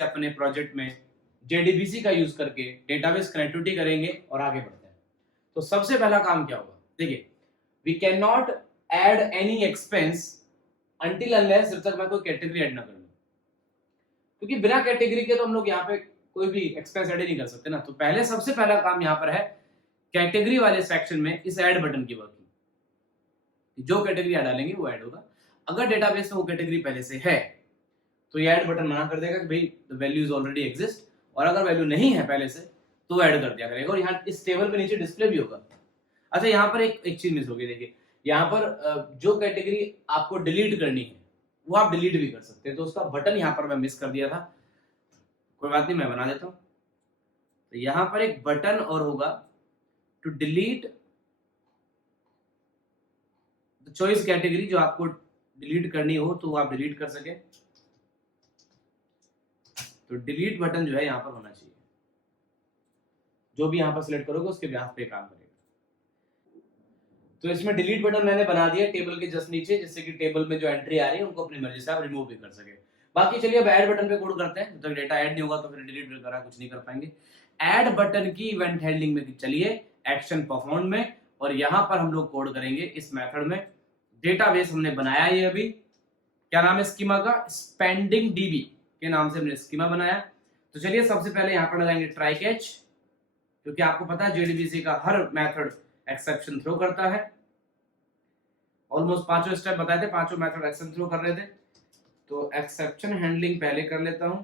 अपने प्रोजेक्ट में JDBC का यूज करके डेटाबेस कनेक्टिविटी करेंगे और आगे बढ़ते हैं। तो सबसे पहला काम क्या होगा, देखिए, we can not add any expense until unless, जब तक मैं कोई कैटेगरी ऐड ना कर लूं, क्योंकि बिना कैटेगरी के तो हम लोग यहाँ पे कोई भी एक्सपेंस ऐड ही नहीं कर सकते ना। तो पहले सबसे पहला काम यहाँ पर है कैटेगरी वाले सेक्शन में इस ऐड बटन की वर्किंग। जो कैटेगरी डालेंगे वो ऐड होगा। अगर डेटाबेस में वो कैटेगरी पहले से है तो ये ऐड बटन मना कर देगा कि भाई the value is already exist, और अगर वैल्यू नहीं है पहले से तो ऐड कर दिया करेगा। और यहाँ इस टेबल पे नीचे डिस्प्ले भी होगा। अच्छा, यहाँ पर एक चीज मिस होगी, देखिए यहाँ पर जो कैटेगरी आपको डिलीट करनी है वो आप डिलीट भी कर सकते हैं, तो उसका बटन यहाँ पर मैं मिस कर दिया था। कोई बात नहीं, मैं बना देता हूँ। तो यहाँ पर एक बटन और होगा to delete the choice category, जो आपको डिलीट करनी हो तो आप डिलीट कर सके। तो डिलीट बटन जो है यहाँ पर होना चाहिए, जो भी यहाँ पर सिलेक्ट करोगे उसके ब्याज पे काम करेगा। तो इसमें डिलीट बटन मैंने बना दिया टेबल के जस्ट नीचे, जिससे कि टेबल में जो एंट्री आ रही है उनको अपनी मर्जी से आप रिमूव भी कर सके। बाकी चलिए अब ऐड बटन पे कोड करते हैं। जब तक डेटा ऐड नहीं होगा तो फिर डिलीट वगैरह कुछ नहीं कर पाएंगे। ऐड बटन की इवेंट हैंडलिंग में चलिए एक्शन परफॉर्म में, और यहाँ पर हम लोग कोड करेंगे इस मेथड में। डेटाबेस हमने बनाया है अभी, क्या नाम है स्कीमा का, स्पेंडिंग डीबी के नाम से हमने स्कीमा बनाया। तो चलिए सबसे पहले यहाँ पर लगाएंगे ट्राई कैच, क्योंकि आपको पता है JDBC का हर मेथड एक्सेप्शन थ्रो करता है। ऑलमोस्ट पांचों स्टेप बताए थे, पांचों मेथड एक्सेप्शन थ्रो कर रहे थे। तो एक्सेप्शन हैंडलिंग पहले कर लेता हूं,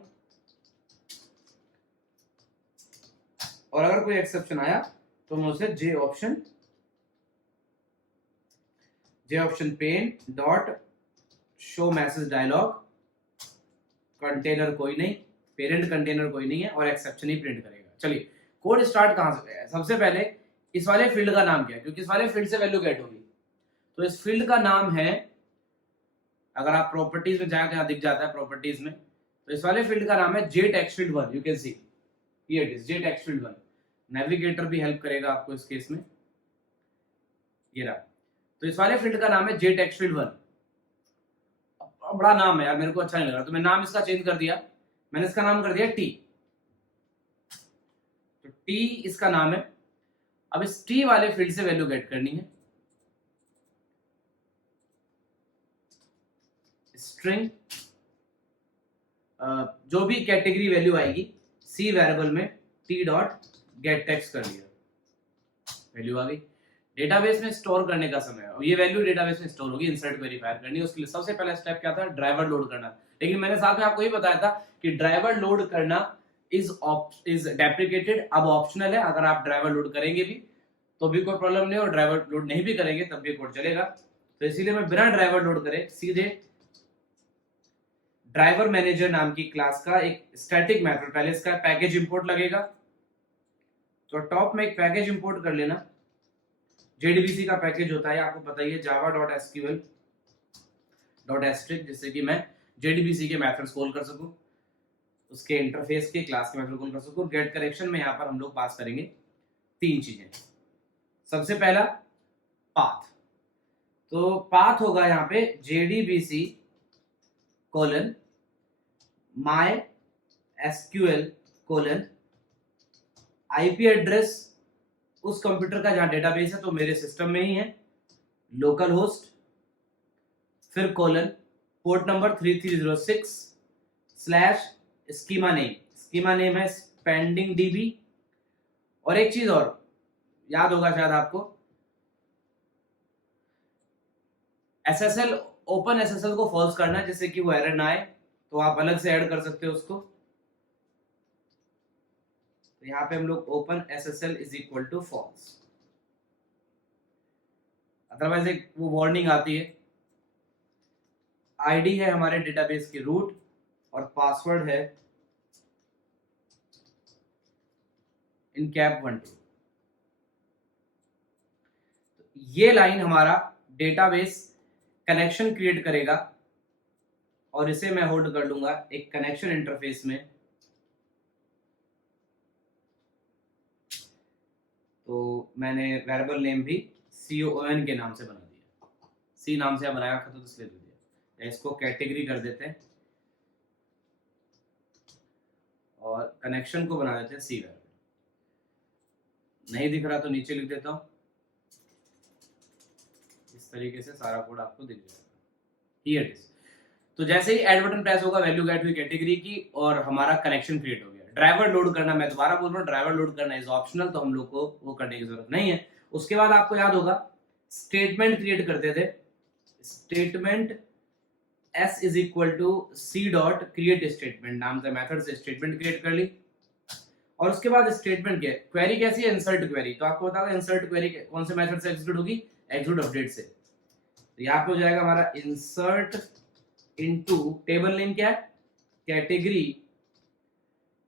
और अगर कोई एक्सेप्शन आया तो मैं उसे J option pane dot show message dialog, container कोई नहीं, पेरेंट कंटेनर कोई नहीं है, और एक्सेप्शन ही प्रिंट करेगा। चलिए कोड स्टार्ट कहां से है। सबसे पहले इस वाले फील्ड का नाम क्या है, क्योंकि इस वाले फील्ड से वैल्यू गेट होगी। तो इस फील्ड का नाम है, अगर आप प्रॉपर्टीज में जाए, यहाँ दिख जाता है प्रॉपर्टीज में, तो इस वाले फील्ड का नाम है JTextField1। You can see here it is JTextField1। Navigator भी हेल्प करेगा आपको इस केस में, ये रहा। तो इस वाले फील्ड का नाम है JTextField1। बड़ा नाम है यार, मेरे को अच्छा नहीं लग रहा, तो मैं नाम इसका चेंज कर दिया। मैंने इसका नाम कर दिया T। तो T इसका नाम है। अब इस T वाले फील्ड से वैल्यू गेट करनी है। स्ट्रिंग जो भी कैटेगरी वैल्यू आएगी C वेरिएबल में T डॉट गेट टेक्स्ट कर दिया, वैल्यू आ गई। डेटाबेस में स्टोर करने का समय है, ये वैल्यू डेटाबेस में स्टोर होगी, इंसर्ट वेरीफायर करनी है। उसके लिए सबसे पहला स्टेप क्या था, ड्राइवर लोड करना। लेकिन मैंने साथ में आपको ये बताया था कि ड्राइवर लोड करना इज डेप्रिकेटेड, अब ऑप्शनल है। अगर आप ड्राइवर लोड करेंगे भी तो भी कोई प्रॉब्लम नहीं, और ड्राइवर लोड नहीं भी करेंगे तब भी कोड चलेगा। तो इसीलिए मैं बिना ड्राइवर लोड करे सीधे ड्राइवर मैनेजर नाम की क्लास का एक स्टैटिक मेथड, पहले इसका पैकेज इंपोर्ट लगेगा। तो टॉप में एक पैकेज इंपोर्ट कर लेना। JDBC का पैकेज होता है, आपको पता ही है, java.sql.*, जिससे कि मैं JDBC के मेथड्स कॉल कर सकूं, उसके इंटरफेस के क्लास के मेथड कॉल कर सकूं। गेट करेक्शन में यहाँ पर हम लोग पास करेंगे तीन चीजें। सबसे पहला पाथ, तो पाथ होगा यहाँ पे JDBC colon MySQL colon IP address उस कंप्यूटर का जहां डेटाबेस है, तो मेरे सिस्टम में ही है, लोकल होस्ट, फिर colon port number 3306 slash schema name, schema name है स्पेंडिंग डीबी। और एक चीज और याद होगा शायद आपको, SSL ओपन SSL को फॉल्स करना है, जिससे कि वो एरर ना आए, तो आप अलग से ऐड कर सकते हो उसको। तो यहाँ पे हम लोग open SSL is equal to false, otherwise एक वो वार्निंग आती है। आईडी है हमारे डेटाबेस की रूट, और पासवर्ड है इन कैप 1 2। ये लाइन हमारा डेटाबेस कनेक्शन क्रिएट करेगा, और इसे मैं होल्ड कर लूंगा एक कनेक्शन इंटरफेस में। तो मैंने वेरिएबल नेम भी CON के नाम से बना दिया, सी नाम से बनाया था तो इसलिए दे दिया। इसको कैटेगरी कर देते हैं और कनेक्शन को बना देते हैं सी वेरिएबल। नहीं दिख रहा तो नीचे लिख देता हूँ, इस तरीके से सारा कोड आपको दिख जाएगा। Here it is. तो जैसे ही ऐड बटन प्रेस होगा, वैल्यू गेट हुई कैटेगरी की और हमारा कनेक्शन क्रिएट हो गया। ड्राइवर लोड करना, मैं दोबारा बोल रहा हूँ, ड्राइवर लोड करना इज ऑप्शनल, तो हम लोग को वो करने की जरूरत नहीं है। उसके बाद आपको याद होगा स्टेटमेंट क्रिएट करते थे, statement s is equal to C dot create statement नाम से मेथड से स्टेटमेंट क्रिएट कर ली। और उसके बाद स्टेटमेंट क्या है, क्वेरी कैसी है, इंसर्ट क्वेरी। तो आपको बता दें इंसर्ट क्वेरी कौन से मेथड से एग्जीक्यूट होगी, एग्जीक्यूट अपडेट से। तो यहाँ पे हो जाएगा हमारा इंसर्ट इनटू, टेबल नेम क्या है, कैटेगरी,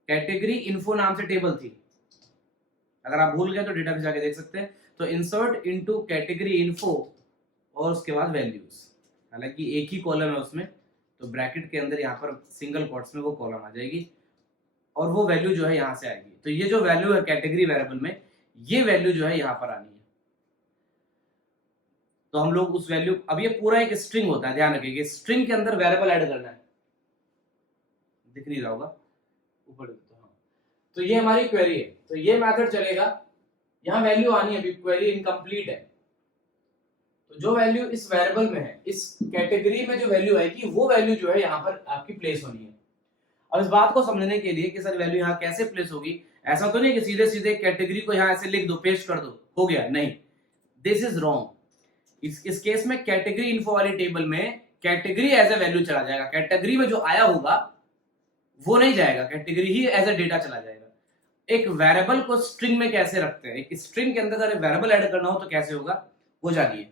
कैटेगरी इन्फो नाम से टेबल थी, अगर आप भूल गए तो डेटा पे जाके देख सकते हैं। तो इंसर्ट इनटू कैटेगरी इन्फो और उसके बाद वैल्यूज, हालांकि एक ही कॉलम है उसमें, तो ब्रैकेट के अंदर यहाँ पर सिंगल कोट्स में वो कॉलम आ जाएगी और वो वैल्यू जो है यहाँ से आएगी। तो ये जो वैल्यू है कैटेगरी वेरिएबल में, ये वैल्यू जो है यहाँ पर आनी है। तो हम लोग उस वैल्यू, अब ये पूरा एक स्ट्रिंग होता है, ध्यान रखिए स्ट्रिंग के अंदर वेरिएबल ऐड करना है, दिख नहीं रहा होगा ऊपर। तो ये हमारी क्वेरी है, तो ये मेथड चलेगा, यहाँ वैल्यू आनी है, अभी क्वेरी इनकम्प्लीट है। तो जो वैल्यू इस वेरिएबल में है, इस कैटेगरी में जो वैल्यू आएगी, वो वैल्यू जो है यहाँ पर आपकी प्लेस होनी है। अब इस बात को समझने के लिए कि सर वैल्यू यहाँ कैसे प्लेस होगी, ऐसा तो नहीं कि सीधे सीधे कैटेगरी को यहाँ ऐसे लिख दो, पेस्ट कर दो, हो गया, नहीं, दिस इज रॉन्ग। इस केस में कैटेगरी इन्फो वाली टेबल में कैटेगरी एज ए वैल्यू चला जाएगा, कैटेगरी में जो आया होगा वो नहीं जाएगा, कैटेगरी ही एज ए डेटा चला जाएगा। एक वेरिएबल को स्ट्रिंग में कैसे रखते हैं, एक स्ट्रिंग के अंदर अगर वेरिएबल ऐड करना हो तो कैसे होगा, वो जानिए।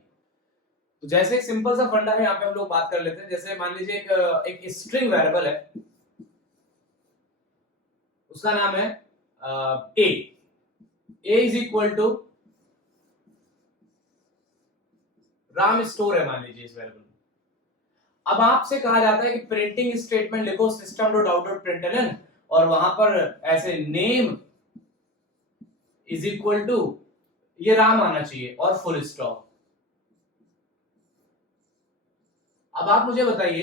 तो जैसे एक सिंपल सा फंडा है, यहाँ पे हम लोग बात कर लेते हैं। जैसे मान लीजिए एक स्ट्रिंग वेरिएबल है, उसका नाम है A is equal to RAM store है, मान लीजिए इस वेरिएबल में। अब आपसे कहा जाता है कि प्रिंटिंग स्टेटमेंट लिखो system dot out dot println, और वहां पर ऐसे नेम इज इक्वल टू ये राम आना चाहिए और फुल स्टॉप। अब आप मुझे बताइए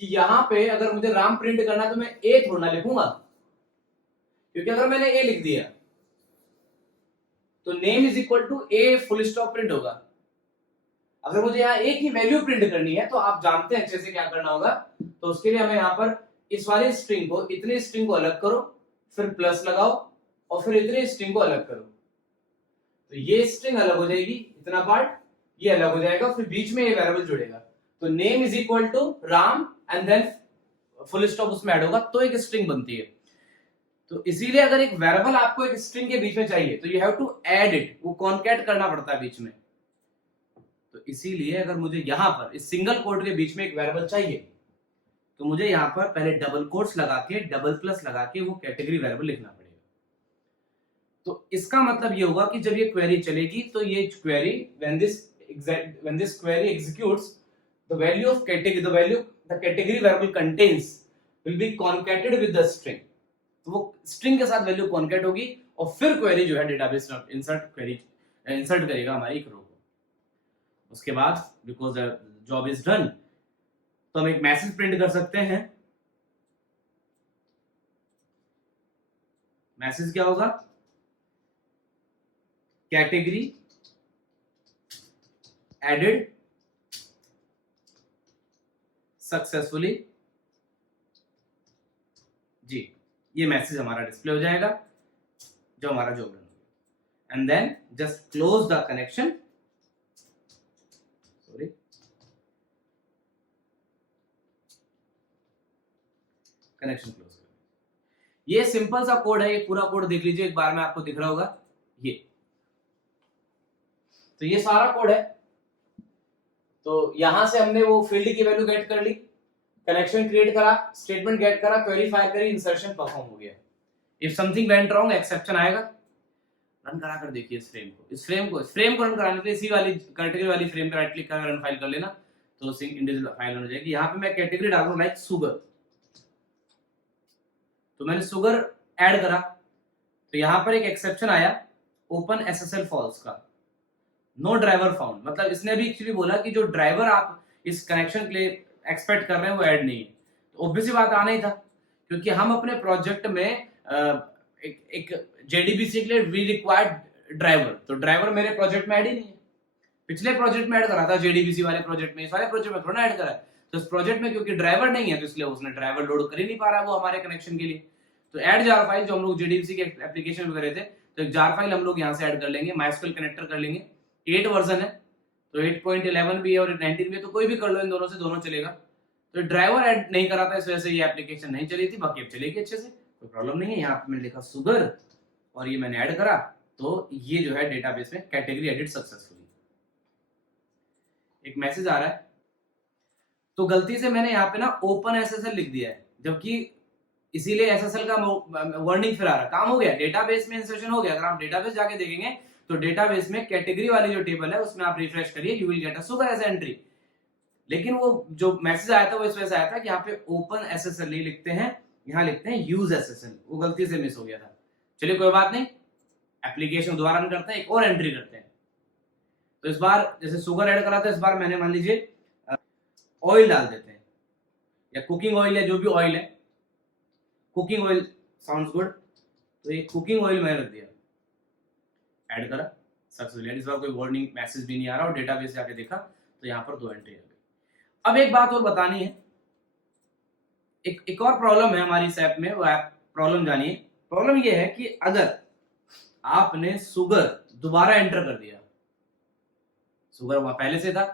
कि यहां पे अगर मुझे राम प्रिंट करना है तो मैं ए थोड़ा लिखूंगा, क्योंकि अगर मैंने ए लिख दिया तो name is equal to A full stop print होगा। अगर मुझे यहाँ ए की वैल्यू प्रिंट करनी है तो आप जानते हैं अच्छे से क्या करना होगा। तो उसके लिए हमें यहाँ पर इस वाली स्ट्रिंग को, इतनी स्ट्रिंग को अलग करो, फिर प्लस लगाओ और फिर इतनी स्ट्रिंग को अलग करो, तो ये स्ट्रिंग अलग हो जाएगी, इतना पार्ट ये अलग हो जाएगा, फिर बीच में ये वेरिएबल जुड़ेगा। तो name is equal to Ram and then full stop उसमें ऐड होगा, तो एक स्ट्रिंग बनती है। तो इसीलिए अगर एक वेरिएबल आपको एक स्ट्रिंग के बीच में चाहिए तो you have to add it, वो कॉन्कैट करना पड़ता है बीच में। तो इसीलिए अगर मुझे यहां पर इस सिंगल कोट के बीच में एक वेरिएबल चाहिए तो मुझे यहां पर पहले डबल कोट्स लगा के, डबल प्लस लगा के वो कैटेगरी वेरिएबल लिखना पड़ेगा। तो इसका मतलब ये होगा कि जब ये क्वेरी चलेगी तो ये query when this query executes, the value of category, the category variable contains will be concatenated with the string। तो वो स्ट्रिंग के साथ वैल्यू कॉन्कैट होगी और फिर क्वेरी जो है डेटाबेस में इंसर्ट करेगा हमारी एक रो को। उसके बाद because the job is done, तो हम एक मैसेज प्रिंट कर सकते हैं। मैसेज क्या होगा, कैटेगरी एडेड सक्सेसफुली जी, ये मैसेज हमारा डिस्प्ले हो जाएगा जो हमारा जॉब रन होगा। And then just close the connection, sorry connection close कर। ये सिंपल सा कोड है, ये पूरा कोड देख लीजिए एक बार में, आपको दिख रहा होगा ये। तो ये सारा कोड है। तो यहां से हमने वो फील्ड की वैल्यू गेट कर ली, कनेक्शन क्रिएट करा, स्टेटमेंट गेट करा, क्वेरी फायर करी, इंसर्शन परफॉर्म हो गया। If something went wrong exception आएगा। रन करा कर देखिए इस फ्रेम को रन कराने के लिए इसी वाली कैटेगरी वाली फ्रेम पे राइट क्लिक कर रन फाइल कर लेना, तो सिंक इंडिविजुअल फाइल हो जाएगी। यहाँ पे मैं कैटेगरी डाल रहा हूँ लाइक सुगर, तो मैंने सुगर ऐड करा, तो यहाँ पर एक एक्सेप्शन आया ओपन एसएसएल फॉल्स का, नो ड्राइवर फाउंड, मतलब इसने भी एक्चुअली बोला कि जो ड्राइवर आप इस कनेक्शन के लिए एक्सपेक्ट कर रहे हैं वो ऐड नहीं है। तो ऑब्वियसली बात आना ही था, क्योंकि हम अपने प्रोजेक्ट में एक जेडीबीसी के लिए वी रिक्वायर्ड ड्राइवर, तो ड्राइवर मेरे प्रोजेक्ट में ऐड ही नहीं है। पिछले प्रोजेक्ट में ऐड करा था, जेडीबीसी वाले प्रोजेक्ट में, इस वाले प्रोजेक्ट में थोड़ा ऐड करा है। तो इस प्रोजेक्ट में क्योंकि ड्राइवर नहीं है तो इसलिए उसने ड्राइवर लोड कर ही नहीं पा रहा वो हमारे कनेक्शन के लिए। तो ऐड जार फाइल जो हम लोग जेडीबीसी के एप्लीकेशन में कर रहे थे, तो एक जार फाइल हम लोग यहाँ से ऐड कर लेंगे, माइस्क्वेल कनेक्टर कर लेंगे, 8 वर्जन है, तो 8.11 भी है और 19 भी है, तो कोई भी कर लो, इन दोनों से दोनों चलेगा। तो ड्राइवर ऐड नहीं करा था, इस वजह से ये एप्लीकेशन नहीं चली थी, बाकी अब चलेगी अच्छे से, कोई प्रॉब्लम नहीं है। यहाँ पे मैंने लिखा सुगर और ये मैंने ऐड करा, तो ये जो है डेटाबेस में कैटेगरी एडिट सक्सेसफुली। एक मैसेज आ रहा है, तो गलती से मैंने यहाँ पे ना ओपन एसएसएल लिख दिया है, जबकि इसीलिए एसएसएल का वर्डिंग फिर आ रहा है। काम हो गया, डेटाबेस में इंसर्शन हो गया। अगर आप डेटाबेस जाके देखेंगे तो डेटाबेस में कैटेगरी वाली जो टेबल है उसमें आप रिफ्रेश करिए, you will get a sugar as entry. लेकिन वो जो मैसेज आया था वो इस वजह से आया था कि यहाँ पे ओपन एसएसएल नहीं लिखते हैं, यहाँ लिखते हैं यूज एसएसएल, वो गलती से मिस हो गया था। चलिए कोई बात नहीं, एप्लीकेशन दोबारा रन करते हैं, एक और एंट्री करते हैं। तो इस बार जैसे सुगर ऐड करा था, इस बार मैंने मान लीजिए ऑयल डाल देते हैं, या कुकिंग ऑयल है, जो भी ऑयल है, कुकिंग ऑयल साउंड्स गुड, तो ये कुकिंग ऑयल मैंने रख दिया, ऐड करा सक्सेसफुली। इस बार कोई वार्निंग मैसेज भी नहीं आ रहा, और डेटाबेस जाके देखा तो यहाँ पर 2 एंट्री आ गई। अब एक बात और बतानी है, एक और प्रॉब्लम है हमारी इस ऐप में, वो ऐप प्रॉब्लम जानिए। प्रॉब्लम ये है कि अगर आपने सुगर दोबारा एंटर कर दिया, सुगर वहां पहले से था,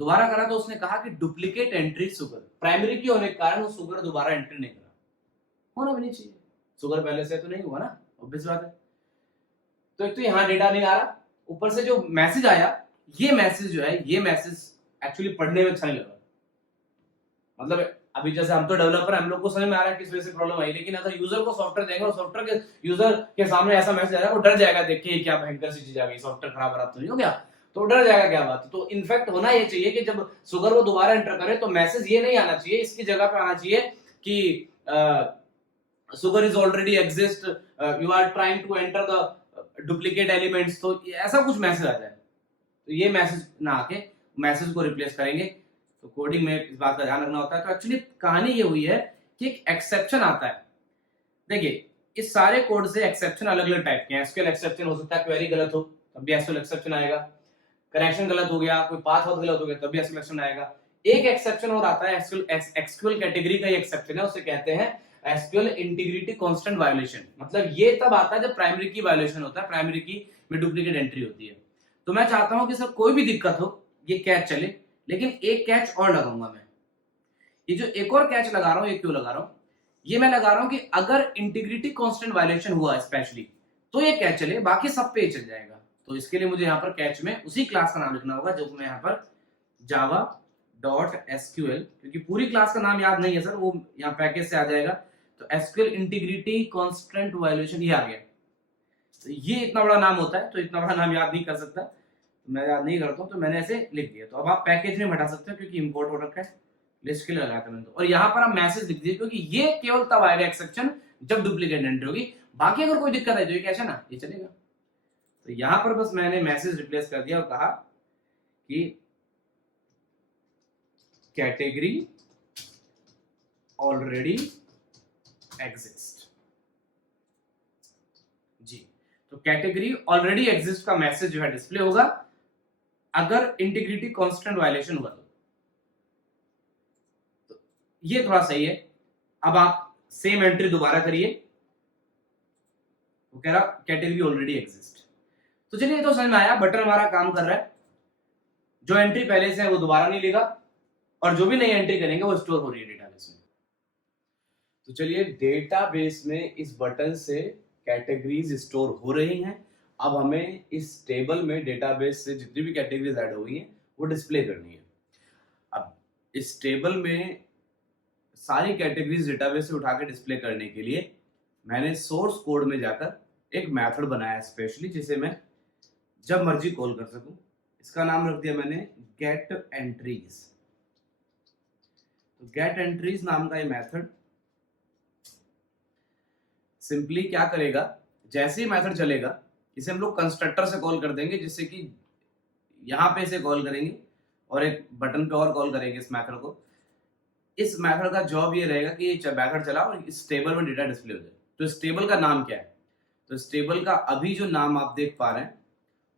दोबारा करा, तो उसने कहा कि डुप्लीकेट एंट्री सुगर, प्राइमरी की होने के कारण वो सुगर दोबारा एंट्री नहीं करा, होना भी नहीं चाहिए, सुगर पहले से तो नहीं हुआ ना, ऑब्वियस बात है। तो एक तो यहाँ डेटा नहीं आ रहा, ऊपर से जो मैसेज आया, ये मैसेज जो है, ये मैसेज एक्चुअली पढ़ने में अच्छा नहीं लगा। मतलब अभी जैसे हम तो डेवलपर हैं, हम लोग को समझ में आ रहा है किस वजह से प्रॉब्लम आई, लेकिन अगर यूजर को सॉफ्टवेयर देंगे और सॉफ्टवेयर के यूजर के सामने ऐसा मैसेज आएगा, वो डर जाएगा, देखिए क्या भयंकर सी चीज आ गई, सॉफ्टवेयर खराब तो नहीं हो गया, तो डर जाएगा क्या बात। तो इनफैक्ट होना ये चाहिए कि जब सुगर वो दोबारा एंटर करे तो मैसेज ये नहीं आना चाहिए, इसकी जगह पे आना चाहिए कि sugar is already exist, you are trying to enter the duplicate elements, तो ऐसा कुछ मैसेज आ जाए। तो ये मैसेज ना आके मैसेज को रिप्लेस करेंगे। तो कोडिंग में इस बात का ध्यान रखना होता है। तो एक्चुअली कहानी ये हुई है कि एक एक्सेप्शन आता है। देखिए इस सारे कोड से एक्सेप्शन अलग अलग टाइप के हैं। एसक्यूएल एक्सेप्शन हो सकता है, क्वेरी गलत हो तब भी एसक्यूएल एक्सेप्शन आएगा, कनेक्शन गलत हो गया, कोई पाथ गलत हो गया तब भी एसक्यूएल एक्सेप्शन आएगा। एक एक्सेप्शन और आता है एसक्यूएल कैटेगरी का ही एक्सेप्शन है, उसे कहते हैं एसक्यूएल इंटीग्रिटी कांस्टेंट वायोलेशन। मतलब ये तब आता है जब प्राइमरी की वायोलेशन होता है, प्राइमरी की में डुप्लीकेट एंट्री होती है। तो मैं चाहता हूं कि सर कोई भी दिक्कत हो ये कैच चले, लेकिन एक कैच और लगाऊंगा मैं। ये जो एक और कैच लगा रहा हूं, ये क्यों लगा रहा हूं, ये मैं लगा रहा हूं कि अगर इंटीग्रिटी कांस्टेंट वायलेशन हुआ स्पेशली तो ये कैच चले, बाकी सब पे चल जाएगा। तो इसके लिए मुझे यहाँ पर कैच में उसी क्लास का नाम लिखना होगा जो मैं यहाँ पर java.sql, क्योंकि पूरी क्लास का नाम याद नहीं है सर, वो यहाँ पैकेज से आ जाएगा। तो एसक्यूएल इंटीग्रिटी कांस्टेंट वायलेशन ये आ गया। तो ये इतना बड़ा नाम होता है, तो इतना बड़ा नाम याद नहीं कर सकता, मैं याद नहीं करता हूँ, तो मैंने ऐसे लिख दिया। तो अब आप पैकेज में हटा सकते हो क्योंकि इंपोर्ट हो रखा है, लिस्ट के लिए लगाया था मैंने। और यहाँ पर आप मैसेज लिख दीजिए, क्योंकि ये केवल तब आएगा एक्सेप्शन जब डुप्लीकेट एंट्री होगी, बाकी अगर कोई दिक्कत है तो ये कैसे ना ये चलेगा। तो यहाँ पर बस मैंने मैसेज रिप्लेस कर दिया और कहा कि कैटेगरी ऑलरेडी एग्जिस्ट जी। तो कैटेगरी ऑलरेडी एग्जिस्ट का मैसेज जो है डिस्प्ले होगा अगर इंटीग्रिटी कांस्टेंट वायलेशन हुआ तो ये थोड़ा सही है। अब आप सेम एंट्री दोबारा करिए, वो कह रहा कैटेगरी ऑलरेडी एग्जिस्ट। तो चलिए तो समझ में आया, बटन हमारा काम कर रहा है, जो एंट्री पहले से है वो दोबारा नहीं लेगा, और जो भी नई एंट्री करेंगे वो स्टोर हो रही है डेटाबेस में। तो चलिए डेटाबेस में इस बटन से कैटेगरीज स्टोर हो रही हैं। अब हमें इस टेबल में डेटाबेस से जितनी भी कैटेगरीज ऐड हुई हैं वो डिस्प्ले करनी है। अब इस टेबल में सारी कैटेगरीज डेटाबेस से उठा के डिस्प्ले करने के लिए मैंने सोर्स कोड में जाकर एक मेथड बनाया स्पेशली, जिसे मैं जब मर्जी कॉल कर सकूं। इसका नाम रख दिया मैंने गेट एंट्रीज। तो गेट एंट्रीज नाम का ये मेथड सिंपली क्या करेगा, जैसे ही मेथड चलेगा इसे हम लोग कंस्ट्रक्टर से कॉल कर देंगे, जिससे कि यहाँ पे इसे कॉल करेंगे और एक बटन पे और कॉल करेंगे इस मेथड को। इस मेथड का जॉब ये रहेगा कि ये मेथड चला और इस टेबल में डेटा डिस्प्ले हो जाए। तो इस टेबल का नाम क्या है? तो इस टेबल का अभी जो नाम आप देख पा रहे हैं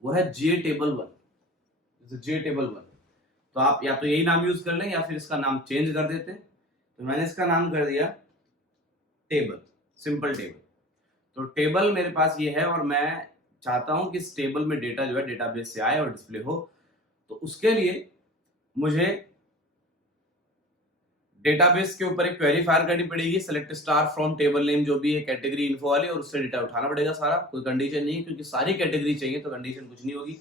वो है जे टेबल 1। जे टेबल 1। तो आप या तो यही नाम यूज कर लें या फिर इसका नाम चेंज कर देते हैं। तो मैंने इसका नाम कर दिया टेबल, सिंपल टेबल। तो टेबल मेरे पास ये है और मैं चाहता हूं कि इस टेबल में डेटा जो है डेटाबेस से आए और डिस्प्ले हो। तो उसके लिए मुझे डेटाबेस के ऊपर एक क्वेरी फायर करनी पड़ेगी, select star from table name, जो भी है कैटेगरी इन्फो वाली, और उससे डेटा उठाना पड़ेगा सारा। कोई कंडीशन नहीं है क्योंकि सारी कैटेगरी चाहिए, तो कंडीशन कुछ नहीं होगी।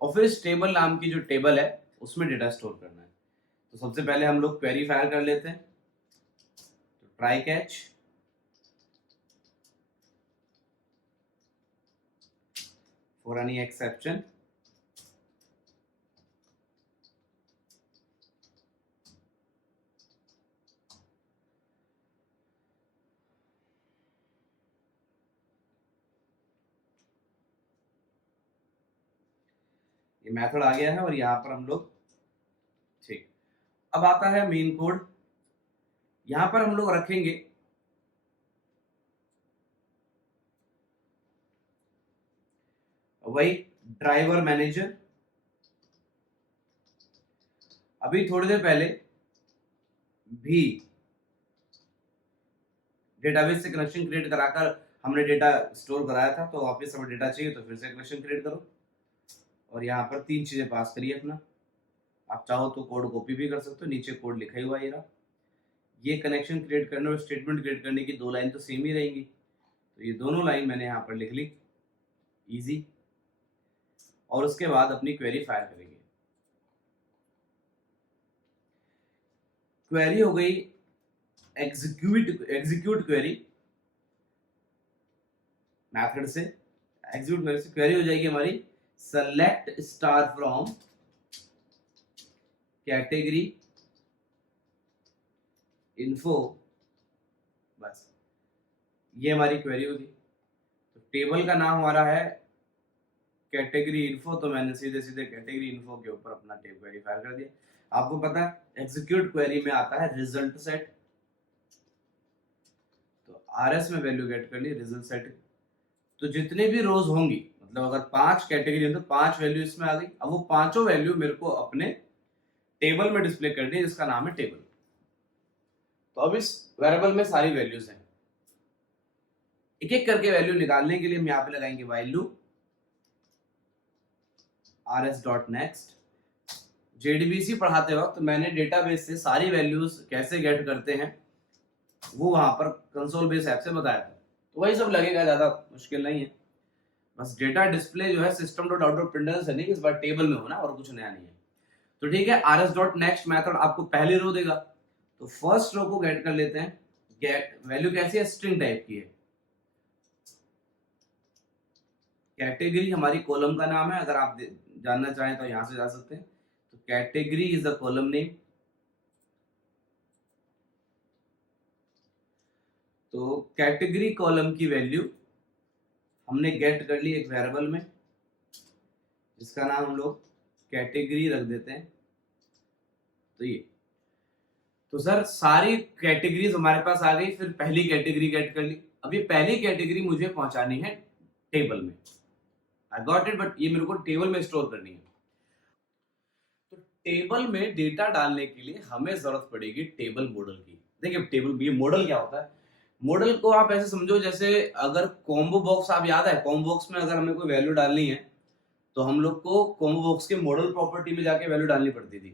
और फिर इस टेबल नाम की जो टेबल है उसमें डेटा स्टोर करना है। तो सबसे पहले हम लोग क्वेरी फायर कर लेते हैं। तो try catch for any exception, ये मेथड आ गया है और यहाँ पर हम लोग ठीक। अब आता है मेन कोड। यहाँ पर हम लोग रखेंगे वही ड्राइवर मैनेजर। अभी थोड़ी देर पहले भी डेटाबेस से कनेक्शन क्रिएट कराकर हमने डेटा स्टोर कराया था, तो वापस हमें डेटा चाहिए तो फिर से कनेक्शन क्रिएट करो और यहाँ पर 3 चीजें पास करिए अपना। आप चाहो तो कोड कॉपी भी कर सकते हो, नीचे कोड लिखा ही हुआ है ये कनेक्शन क्रिएट करने और स्टेटमेंट क्रिएट करने की 2 लाइन तो सेम ही रहेंगी। तो ये दोनों लाइन मैंने यहाँ पर लिख ली, इजी। और उसके बाद अपनी क्वेरी फायर करेंगे। क्वेरी हो गई एग्जीक्यूट क्वेरी मेथड से। एग्जीक्यूट क्वेरी से क्वेरी हो जाएगी हमारी select star from category info. बस ये हमारी क्वेरी होगी। तो टेबल का नाम हमारा है कैटेगरी इन्फो, तो मैंने सीधे सीधे कैटेगरी इन्फो के ऊपर अपना टेब क्वेरी फायर कर दिया। आपको पता है एग्जीक्यूट क्वेरी में आता है रिजल्ट सेट, तो आरएस में वैल्यू गेट कर ली, रिजल्ट सेट। तो जितने भी रोज होंगी, मतलब अगर 5 कैटेगरी है तो 5 वैल्यू इसमें आ गई। अब वो पांचों वैल्यू मेरे को अपने टेबल में डिस्प्ले करनी है जिसका नाम है टेबल। तो अब इस वेरिएबल में सारी वैल्यूज हैं। एक एक करके वैल्यू निकालने के लिए हम यहाँ पे लगाएंगे व्हाइल लूप rs.next। जेडीबीसी पढ़ाते वक्त मैंने डेटाबेस से सारी वैल्यूज कैसे गेट करते हैं वो वहां पर कंसोल बेस ऐप से बताया था, तो वही सब लगेगा, ज्यादा मुश्किल नहीं है। बस डेटा डिस्प्ले जो है system dot out dot printer से नहीं, इस बार टेबल में होना और कुछ नया नहीं है। तो ठीक है, rs.next मेथड आपको पहली रो देगा। तो फर्स्ट रो को गेट कर लेते हैं। गेट वैल्यू कैसी है? स्ट्रिंग टाइप की है। कैटेगरी हमारी कॉलम का नाम है, अगर आप जानना चाहें तो यहां से जा सकते हैं। तो category is the column name. तो कैटेगरी कॉलम की वैल्यू हमने गेट कर ली एक वेरिएबल में, जिसका नाम हम लोग कैटेगरी रख देते हैं। तो ये तो सर सारी कैटेगरीज हमारे पास आ गई। फिर पहली कैटेगरी गेट कर ली। अब ये पहली कैटेगरी मुझे पहुंचानी है टेबल में। आई गॉट इट, बट ये मेरे को टेबल में स्टोर करनी है। तो टेबल में डेटा डालने के लिए हमें जरूरत पड़ेगी टेबल मॉडल की। देखिए टेबल, ये मॉडल क्या होता है? मॉडल को आप ऐसे समझो जैसे अगर कॉम्बो बॉक्स, आप याद है कॉम्बो बॉक्स में अगर हमें कोई वैल्यू डालनी है तो हम लोग को कॉम्बो बॉक्स के मॉडल प्रॉपर्टी में जाके वैल्यू डालनी पड़ती थी।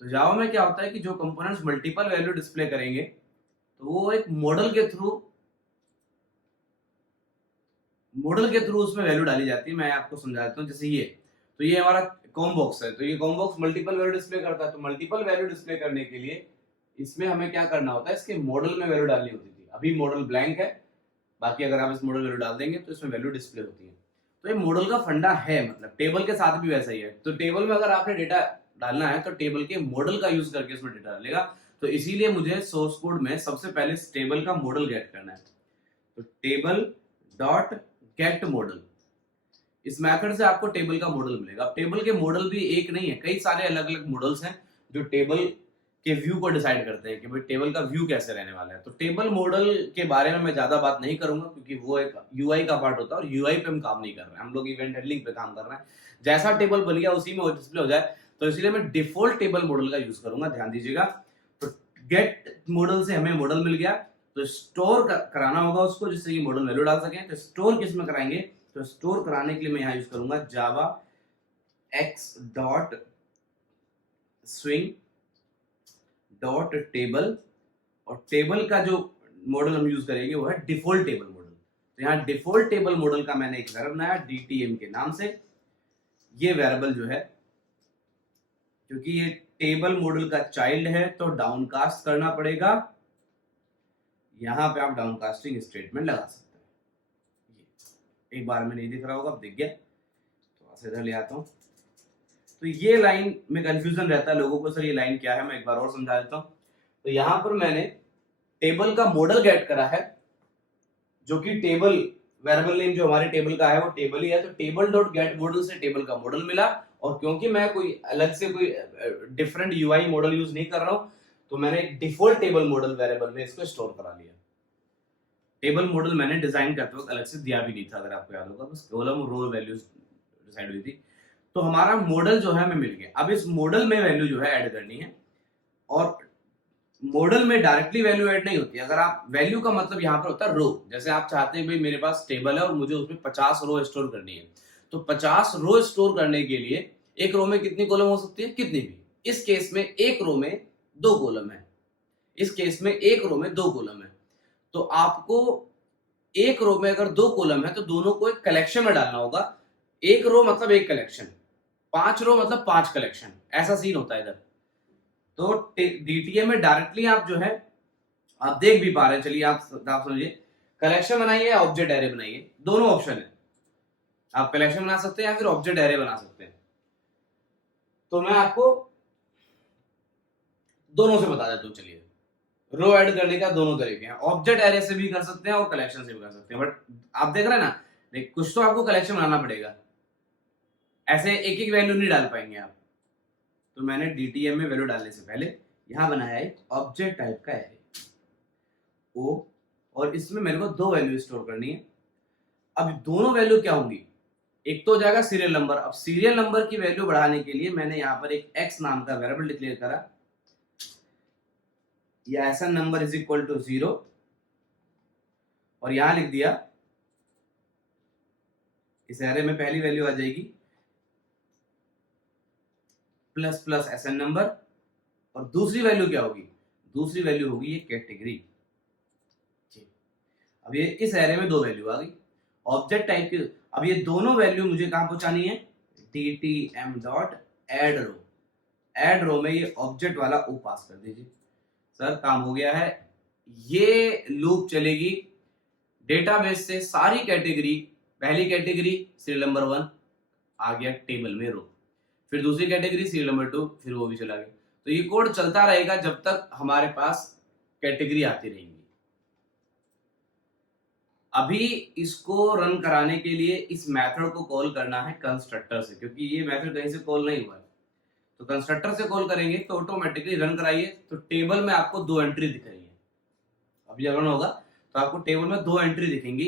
तो जावा में क्या होता है कि जो कंपोनेंट्स मल्टीपल वैल्यू डिस्प्ले करेंगे तो वो एक मॉडल के थ्रू उसमें वैल्यू डाली जाती है। मैं आपको समझाता हूँ। जैसे ये, तो ये हमारा कॉम बॉक्स है, तो ये com box multiple value display करता है। तो मल्टीपल वैल्यू डिस्प्ले करने के लिए इसमें हमें क्या करना होता है, इसके मॉडल में वैल्यू डालनी होती थी। अभी मॉडल ब्लैंक है, बाकी अगर आप इस मॉडल वैल्यू डाल देंगे तो इसमें वैल्यू डिस्प्ले होती है। तो ये मॉडल का फंडा है, मतलब टेबल के साथ भी वैसा ही है। तो टेबल में अगर आपने डेटा डालना है तो टेबल के मॉडल का यूज करके इसमें डेटा डालेगा। तो इसीलिए मुझे सोर्स कोड में सबसे पहले टेबल का मॉडल गेट करना है। तो टेबल डॉट गेट मॉडल। इस मेथड से आपको टेबल का मॉडल मिलेगा। अब टेबल के मॉडल भी एक नहीं है, कई सारे अलग अलग मॉडल्स हैं जो टेबल के व्यू को डिसाइड करते हैं कि भाई टेबल का व्यू कैसे रहने वाला है। तो टेबल मॉडल के बारे में मैं ज्यादा बात नहीं करूंगा क्योंकि वो एक यूआई का पार्ट होता है और यूआई पे हम काम नहीं कर रहे हैं, हम लोग इवेंट हैंडलिंग पे काम कर रहे हैं। जैसा टेबल बन गया उसी में डिस्प्ले हो जाए, तो इसलिए मैं डिफॉल्ट टेबल मॉडल का यूज करूंगा, ध्यान दीजिएगा। तो गेट मॉडल से हमें मॉडल मिल गया, तो स्टोर कराना होगा उसको जिससे कि मॉडल वैल्यू डाल सकें। तो स्टोर किस में कराएंगे, तो स्टोर कराने के लिए मैं यहाँ यूज करूंगा जावा x dot swing dot table, और टेबल का जो मॉडल हम यूज करेंगे वो है डिफॉल्ट टेबल मॉडल। तो यहाँ डिफॉल्ट टेबल मॉडल का मैंने एक वेरिएबल बनाया डीटीएम के नाम से। ये वेरिएबल जो है, क्योंकि ये टेबल मॉडल का चाइल्ड है तो डाउनकास्ट करना पड़ेगा। यहां पे आप डाउनकास्टिंग स्टेटमेंट लगा सकते हैं। एक बार में नहीं दिख रहा होगा, अब दिख गया, तो इधर ले आता हूं। तो ये लाइन में कंफ्यूजन रहता है लोगों को, सर ये लाइन क्या है, मैं एक बार और समझा देता हूं। तो यहां पर मैंने टेबल का मॉडल गेट करा है, जो कि टेबल वेरिएबल नेम जो हमारे टेबल का है वो टेबल ही है। तो टेबल डॉट गेट मॉडल से टेबल का मॉडल मिला, और क्योंकि मैं कोई अलग से कोई डिफरेंट यूआई मॉडल यूज नहीं कर रहा हूं, तो मैंने एक डिफॉल्ट टेबल मॉडल वेरिएबल में इसको स्टोर करा लिया। टेबल मॉडल मैंने डिजाइन करते वक्त अलग से दिया भी नहीं था, अगर आपको याद होगा, बस कॉलम रो वैल्यूज डिसाइड हुई थी। तो हमारा मॉडल जो है हमें मिल गया। अब इस मॉडल में वैल्यू जो है ऐड करनी है, और मॉडल में डायरेक्टली वैल्यू ऐड नहीं होती। अगर आप वैल्यू का मतलब यहाँ पर होता है रो, जैसे आप चाहते हैं भाई मेरे पास टेबल है और मुझे उसमें 50 रो स्टोर करनी है, तो 50 रो स्टोर करने के लिए एक रो में कितनी कॉलम हो सकती है, कितनी भी। इस केस में एक रो में 2 कॉलम है, इस केस में एक रो में 2 कॉलम है। तो आपको एक रो में अगर 2 कॉलम है तो दोनों को एक कलेक्शन में डालना होगा। एक रो मतलब एक कलेक्शन, 5 रो मतलब 5 कलेक्शन, ऐसा सीन होता है इधर। तो डीटीएम में डायरेक्टली आप जो है आप देख भी पा रहे हैं, चलिए आप समझिए, कलेक्शन बनाइए या ऑब्जेक्ट एरे बनाइए, दोनों ऑप्शन है। आप कलेक्शन बना सकते हैं या फिर ऑब्जेक्ट एरे बना सकते हैं। तो मैं आपको दोनों से बता देता हूं। चलिए, रो ऐड करने का दोनों तरीके हैं, ऑब्जेक्ट एरे से भी कर सकते हैं और कलेक्शन से भी कर सकते हैं। बट आप देख रहे हैं ना, कुछ तो आपको कलेक्शन बनाना पड़ेगा, ऐसे एक एक वैल्यू नहीं डाल पाएंगे आप। तो मैंने डीटीएम में वैल्यू डालने से पहले यहां बनाया एक ऑब्जेक्ट टाइप का एरे ओ, और इसमें मेरे को 2 वैल्यू स्टोर करनी है। अब दोनों वैल्यू क्या होंगी, एक तो हो जाएगा सीरियल नंबर। अब सीरियल नंबर की वैल्यू बढ़ाने के लिए मैंने यहाँ पर एक x नाम का वेरिएबल डिक्लेयर करा, या SN number is equal to 0, और यहां लिख दिया इस एरे में पहली वैल्यू आ जाएगी प्लस प्लस SN नंबर, और दूसरी वैल्यू क्या होगी, दूसरी वैल्यू होगी ये कैटेगरी। अब ये इस एरे में 2 वैल्यू आ गई ऑब्जेक्ट टाइप की। अब ये दोनों वैल्यू मुझे कहां पहुंचानी है, DTM डॉट एड रो, एड रो में ये ऑब्जेक्ट वाला ओ पास कर दीजिए। सर काम हो गया है। ये लूप चलेगी डेटाबेस से सारी कैटेगरी, पहली कैटेगरी सीरियल नंबर 1 आ गया टेबल में रो, फिर दूसरी कैटेगरी सीरियल नंबर 2, फिर वो भी चला गया। तो ये कोड चलता रहेगा जब तक हमारे पास कैटेगरी आती रहेंगी। अभी इसको रन कराने के लिए इस मेथड को कॉल करना है कंस्ट्रक्टर से, क्योंकि ये मेथड कहीं से कॉल नहीं हुआ है। तो कंस्ट्रक्टर से कॉल करेंगे तो ऑटोमेटिकली रन कराइए। तो टेबल में आपको 2 एंट्री दिख रही है, अभी जब रन होगा तो आपको टेबल में 2 एंट्री दिखेंगी।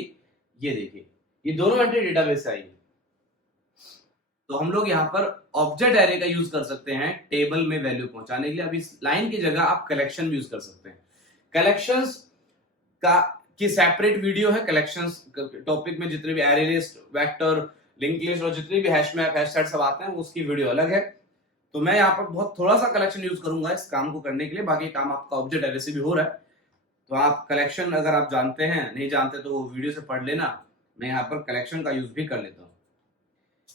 ये देखिए, ये दोनों एंट्री डेटाबेस से आई है। तो हम लोग यहाँ पर ऑब्जेक्ट एरे का यूज कर सकते हैं टेबल में वैल्यू पहुंचाने के लिए। अब इस लाइन की जगह आप कलेक्शन भी यूज कर सकते हैं। कलेक्शंस का की सेपरेट वीडियो है, कलेक्शंस टॉपिक में जितने भी array list, vector, link list और जितने भी हैश मैप, हैश सेट सब आते हैं, उसकी वीडियो अलग है। तो मैं यहाँ पर बहुत थोड़ा सा कलेक्शन यूज करूंगा इस काम को करने के लिए, बाकी काम आपका ऑब्जेक्ट एरे से भी हो रहा है। तो आप कलेक्शन अगर आप जानते हैं, नहीं जानते तो वो वीडियो से पढ़ लेना। मैं यहाँ पर कलेक्शन का यूज भी कर लेता हूँ।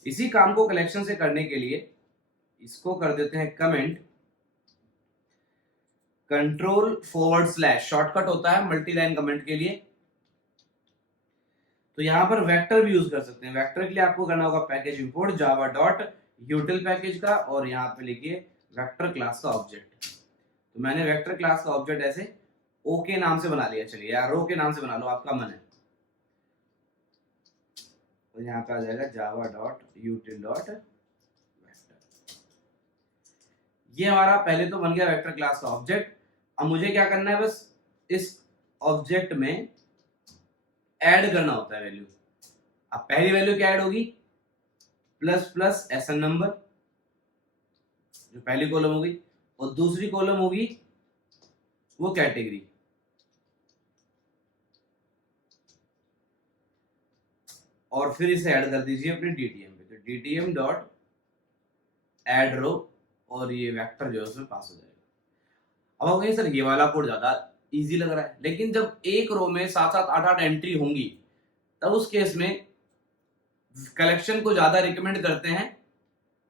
इसी काम को कलेक्शन से करने के लिए इसको कर देते हैं कमेंट, कंट्रोल/, शॉर्टकट होता है मल्टी लाइन कमेंट के लिए। तो यहां पर वेक्टर भी यूज कर सकते हैं। वेक्टर के लिए आपको करना होगा package import Java dot यूटिल package का, और यहाँ पे लिखिए वेक्टर क्लास का ऑब्जेक्ट। तो मैंने वेक्टर क्लास का ऑब्जेक्ट ऐसे ओ के नाम से बना लिया, चलिए यार रो के नाम से बना लो, आपका मन है। तो यहाँ पे आ जाएगा java.util.vector। ये हमारा पहले तो बन गया वेक्टर क्लास का ऑब्जेक्ट। अब मुझे क्या करना है, बस इस ऑब्जेक्ट में ऐड करना होता है वैल्यू। अब पहली वैल्यू क्या ऐड होगी, प्लस प्लस एसएन नंबर, जो पहली कॉलम होगी, और दूसरी कॉलम होगी वो कैटेगरी। और फिर इसे ऐड कर दीजिए अपने डीटीएम पे, तो डीटीएम डॉट ऐड रो, और ये वेक्टर जो है उसमें पास हो जाएगा। अब आप सर ये वाला कोड ज्यादा इजी लग रहा है, लेकिन जब एक रो में 7-7 8-8 एंट्री होंगी, तब उस केस में कलेक्शन को ज्यादा रिकमेंड करते हैं।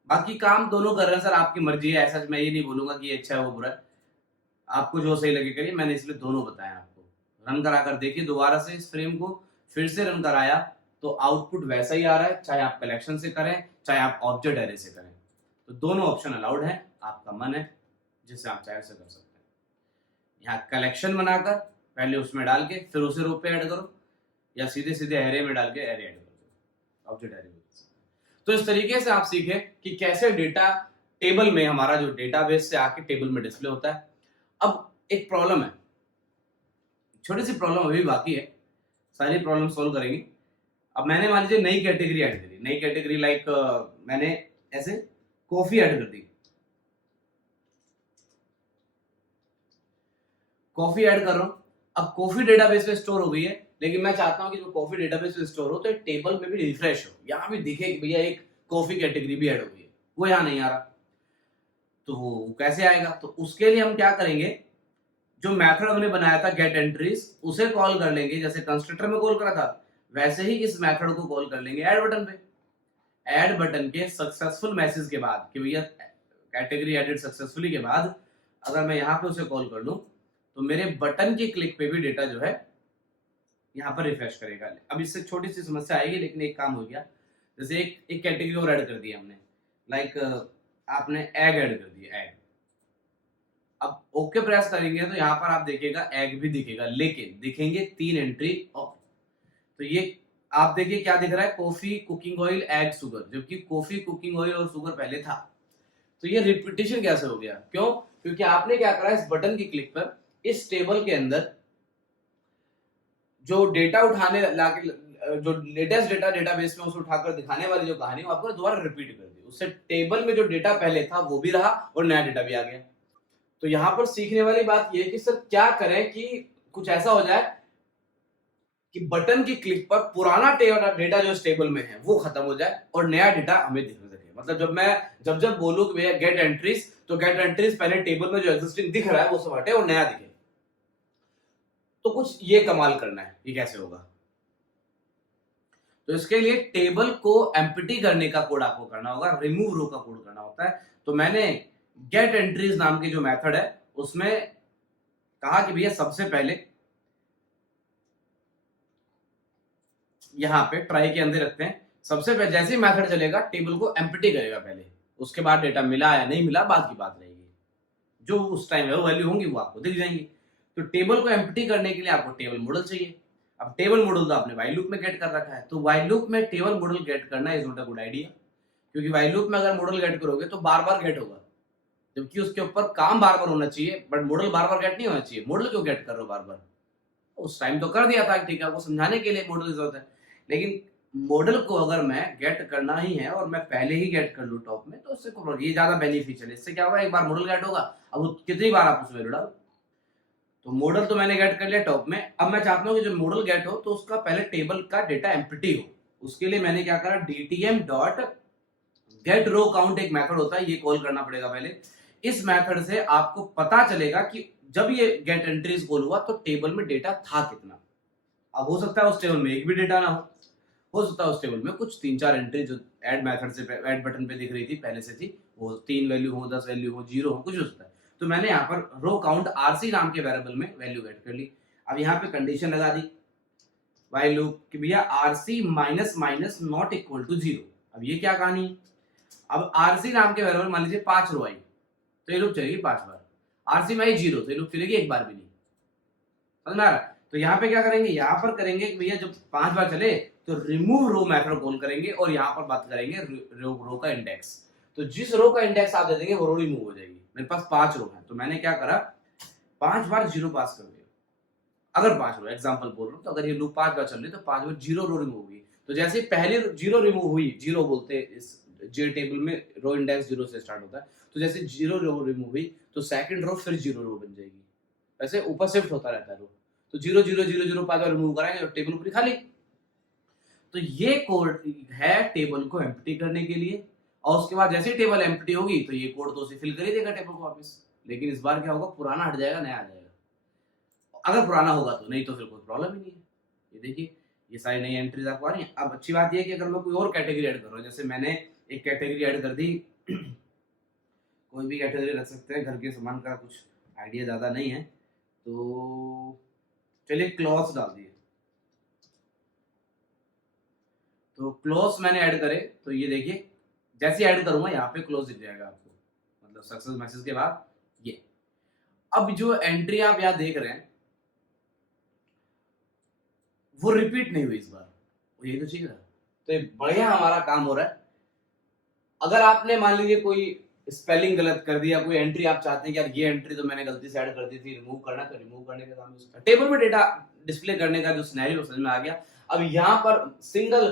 बाकी काम दोनों कर रहे हैं सर, आपकी मर्जी है, ऐसा मैं ये नहीं बोलूंगा कि अच्छा है वो बुरा है, आपको जो सही लगे करिए। मैंने इसलिए दोनों बताया आपको। रन करा कर देखिए दोबारा से, इस फ्रेम को फिर से रन कराया तो आउटपुट वैसा ही आ रहा है, चाहे आप कलेक्शन से करें चाहे आप ऑब्जेक्ट एरे से करें, तो दोनों ऑप्शन अलाउड है। आपका मन है जिससे आप चाहे से कर सकते हैं। यहाँ कलेक्शन बनाकर पहले उसमें डाल के फिर उसे रो पे ऐड करो, या सीधे सीधे एरे में डाल के एरे ऐड कर दो, ऑब्जेक्ट एरे। तो इस तरीके से आप सीखे कि कैसे डेटा टेबल में, हमारा जो डेटाबेस से आके टेबल में डिस्प्ले होता है। अब एक प्रॉब्लम है, छोटी सी प्रॉब्लम अभी बाकी है, सारी प्रॉब्लम सॉल्व करेंगे। अब मैंने मान लीजिए नई कैटेगरी ऐड करी, नई कैटेगरी लाइक मैंने ऐसे कॉफी ऐड कर दी, कॉफी ऐड कर रहा हूं। अब कॉफी डेटाबेस में स्टोर हो गई है, लेकिन मैं चाहता हूं कि जो कॉफी डेटाबेस में स्टोर हो तो टेबल में भी रिफ्रेश हो, यहां भी दिखे कि भैया एक कॉफी कैटेगरी भी ऐड हो गई है, वो यहां नहीं आ रहा। तो वो कैसे आएगा, तो उसके लिए हम क्या करेंगे, जो मेथड हमने बनाया था गेट एंट्रीज, उसे कॉल कर लेंगे, जैसे कंस्ट्रक्टर में कॉल करा था वैसे ही इस मेथड को कॉल कर लेंगे ऐड बटन पे। ऐड बटन के सक्सेसफुल मैसेज के बाद कि भैया कैटेगरी एडेड सक्सेसफुली के बाद अगर मैं यहाँ पे उसे कॉल कर लूं तो मेरे बटन की क्लिक पे भी डेटा जो है यहाँ पर रिफ्रेश करेगा। अब इससे छोटी सी समस्या आएगी, लेकिन एक काम हो गया, जैसे एक कैटेगरी और ऐड कर दी हमने, लाइक आपने एग ऐड कर दिया, एग। अब ओके प्रेस करेंगे तो यहाँ पर आप देखिएगा एग भी दिखेगा, लेकिन दिखेंगे 3 एंट्री ऑफ। तो ये आप देखिए क्या दिख रहा है, coffee, cooking oil, egg, sugar, जबकि कॉफी, कुकिंग ऑयल और शुगर पहले था। तो ये रिपीटिशन कैसे हो गया, क्यों? क्योंकि आपने क्या करा, इस बटन की क्लिक पर इस टेबल के अंदर जो डेटा उठाने लाके, जो लेटेस्ट डेटा डेटाबेस में उसे उठाकर दिखाने वाली जो कहानी वो आपको दोबारा रिपीट कर दी, उससे टेबल में जो डेटा पहले था वो भी रहा और नया डेटा भी आ गया। तो यहाँ पर सीखने वाली बात ये है कि सर क्या करें कि कुछ ऐसा हो जाए कि बटन की क्लिक पर पुराना डेटा जो इस टेबल में है वो खत्म हो जाए और नया डेटा हमें दिखने लगे। मतलब जब मैं जब बोलूं कि भैया गेट एंट्रीज, तो गेट एंट्रीज पहले टेबल में जो एग्जिस्टिंग दिख रहा है वो सब हटे और नया दिखे। तो कुछ ये कमाल करना है, ये कैसे होगा? तो इसके लिए टेबल को एम्प्टी करने का कोड आपको करना होगा, रिमूव रो का कोड करना होता है। तो मैंने गेट एंट्रीज नाम की जो मेथड है उसमें कहा कि भैया सबसे पहले यहाँ पे ट्राई के अंदर रखते हैं, सबसे पहले जैसे ही मेथड चलेगा टेबल को एम्प्टी करेगा पहले, उसके बाद डेटा मिला या नहीं मिला बाद की बात रहेगी, जो उस टाइम वो वैल्यू होंगी वो आपको दिख जाएंगी। तो टेबल को एम्प्टी करने के लिए आपको टेबल मॉडल चाहिए। अब टेबल मॉडल तो आपने व्हाइल लूप में गेट कर रखा है, तो व्हाइल लूप में टेबल मॉडल गेट करना is not a good idea, क्योंकि व्हाइल लूप में अगर मॉडल गेट करोगे तो बार बार गेट होगा, जबकि उसके ऊपर काम बार बार होना चाहिए, बट मॉडल बार बार गेट नहीं होना चाहिए। मॉडल क्यों गेट कर रहे हो बार बार? उस टाइम तो कर दिया था, ठीक है, आपको समझाने के लिए मॉडल की जरूरत है, लेकिन मॉडल को अगर मैं गेट करना ही है और मैं पहले ही गेट कर लूं टॉप में, तो उससे ये ज्यादा बेनिफिशियल है। इससे क्या होगा, एक बार मॉडल गेट होगा, अब वो कितनी बार आप उसमें डालो। तो मॉडल तो मैंने गेट कर लिया टॉप में, अब मैं चाहता हूं कि जो मॉडल गेट हो तो उसका पहले टेबल का डेटा एम्प्टी हो। उसके लिए मैंने क्या करा, DTM dot get row count एक मेथड होता है, ये कॉल करना पड़ेगा पहले। इस मेथड से आपको पता चलेगा कि जब ये गेट एंट्रीज कॉल हुआ तो टेबल में डेटा था कितना। अब हो सकता है उस टेबल में एक भी डेटा ना हो सकता है उस टेबल में कुछ 3-4 एंट्री जो ऐड मेथड से ऐड बटन पे दिख रही थी पहले से थी, वो 3 वैल्यू हो, 10 वैल्यू हो, 0 हो, कुछ हो सकता है। तो मैंने यहाँ पर रो काउंट आरसी नाम के वेरिएबल में वैल्यू गेट कर ली। अब यहाँ पे कंडीशन लगा दी व्हाइल लूप कि भैया RC minus minus not equal to 0। अब ये क्या कहानी, अब आरसी नाम के वेरिएबल मान लीजिए 5 रो आई तो ये लूप चलेगी 5 बार, आरसी में आई 0 तो ये लूप चलेगी एक बार भी नहीं। समझ में आ रहा है? तो यहाँ पे क्या करेंगे, यहाँ पर करेंगे कि भैया जब 5 बार चले तो रिमूव रो मेथड कॉल करेंगे और यहाँ पर बात करेंगे रो का इंडेक्स। तो जिस रो का इंडेक्स आप दे देंगे वो रो रिमूव हो जाएगी। मेरे पास 5 रो है, तो मैंने क्या करा, 5 बार 0 पास कर दिया। अगर 5 रो एग्जांपल बोल रहा हूँ, तो अगर ये लूप 5 बार चल रही है तो 5 बार 0 रो रिमूव हुई। तो जैसे पहली 0 रिमूव हुई, 0 बोलते हैं इस जे टेबल में, रो इंडेक्स 0 से स्टार्ट होता है, तो जैसे 0 रो रिमूव हुई तो सेकंड रो फिर 0 रो बन जाएगी। ऐसे ऊपर शिफ्ट होता रहता है रो। तो 0 0 0 0 5 बार रिमूव कराएंगे और टेबल पूरी खाली। तो ये कोड है टेबल को एम्प्टी करने के लिए, और उसके बाद जैसे टेबल एम्प्टी होगी तो ये कोड तो उसे फिल कर ही देगा टेबल को वापस। लेकिन इस बार क्या होगा, पुराना हट जाएगा, नया आ जाएगा। अगर पुराना होगा तो, नहीं तो फिर कोई प्रॉब्लम ही नहीं है। ये देखिए, ये सारी नई एंट्रीज आपको आ रही हैं। अब अच्छी बात ये है कि अगर मैं कोई और कैटेगरी ऐड कर रहा हूँ, जैसे मैंने एक कैटेगरी ऐड कर दी कोई भी कैटेगरी रख सकते हैं, घर के सामान का कुछ आइडिया ज़्यादा नहीं है, तो चलिए क्लॉथ्स डाल दिए। तो क्लोज मैंने ऐड करे, तो ये देखिए जैसे ऐड करूंगा यहाँ पे क्लोज दिख जाएगा आपको, मतलब सक्सेस मैसेज के बाद ये। अब जो एंट्री आप यहाँ देख रहे हैं वो रिपीट नहीं हुई इस बार, ये तो ठीक है। तो ये बढ़िया हमारा काम हो रहा है। अगर आपने मान लीजिए कोई स्पेलिंग गलत कर दिया, कोई एंट्री आप चाहते हैं कि यार ये एंट्री तो मैंने गलती से ऐड कर दी थी, रिमूव करना, तो रिमूव करने का काम है। टेबल में डेटा डिस्प्ले करने का जो सिनेरियो समझ में आ गया। अब यहाँ पर सिंगल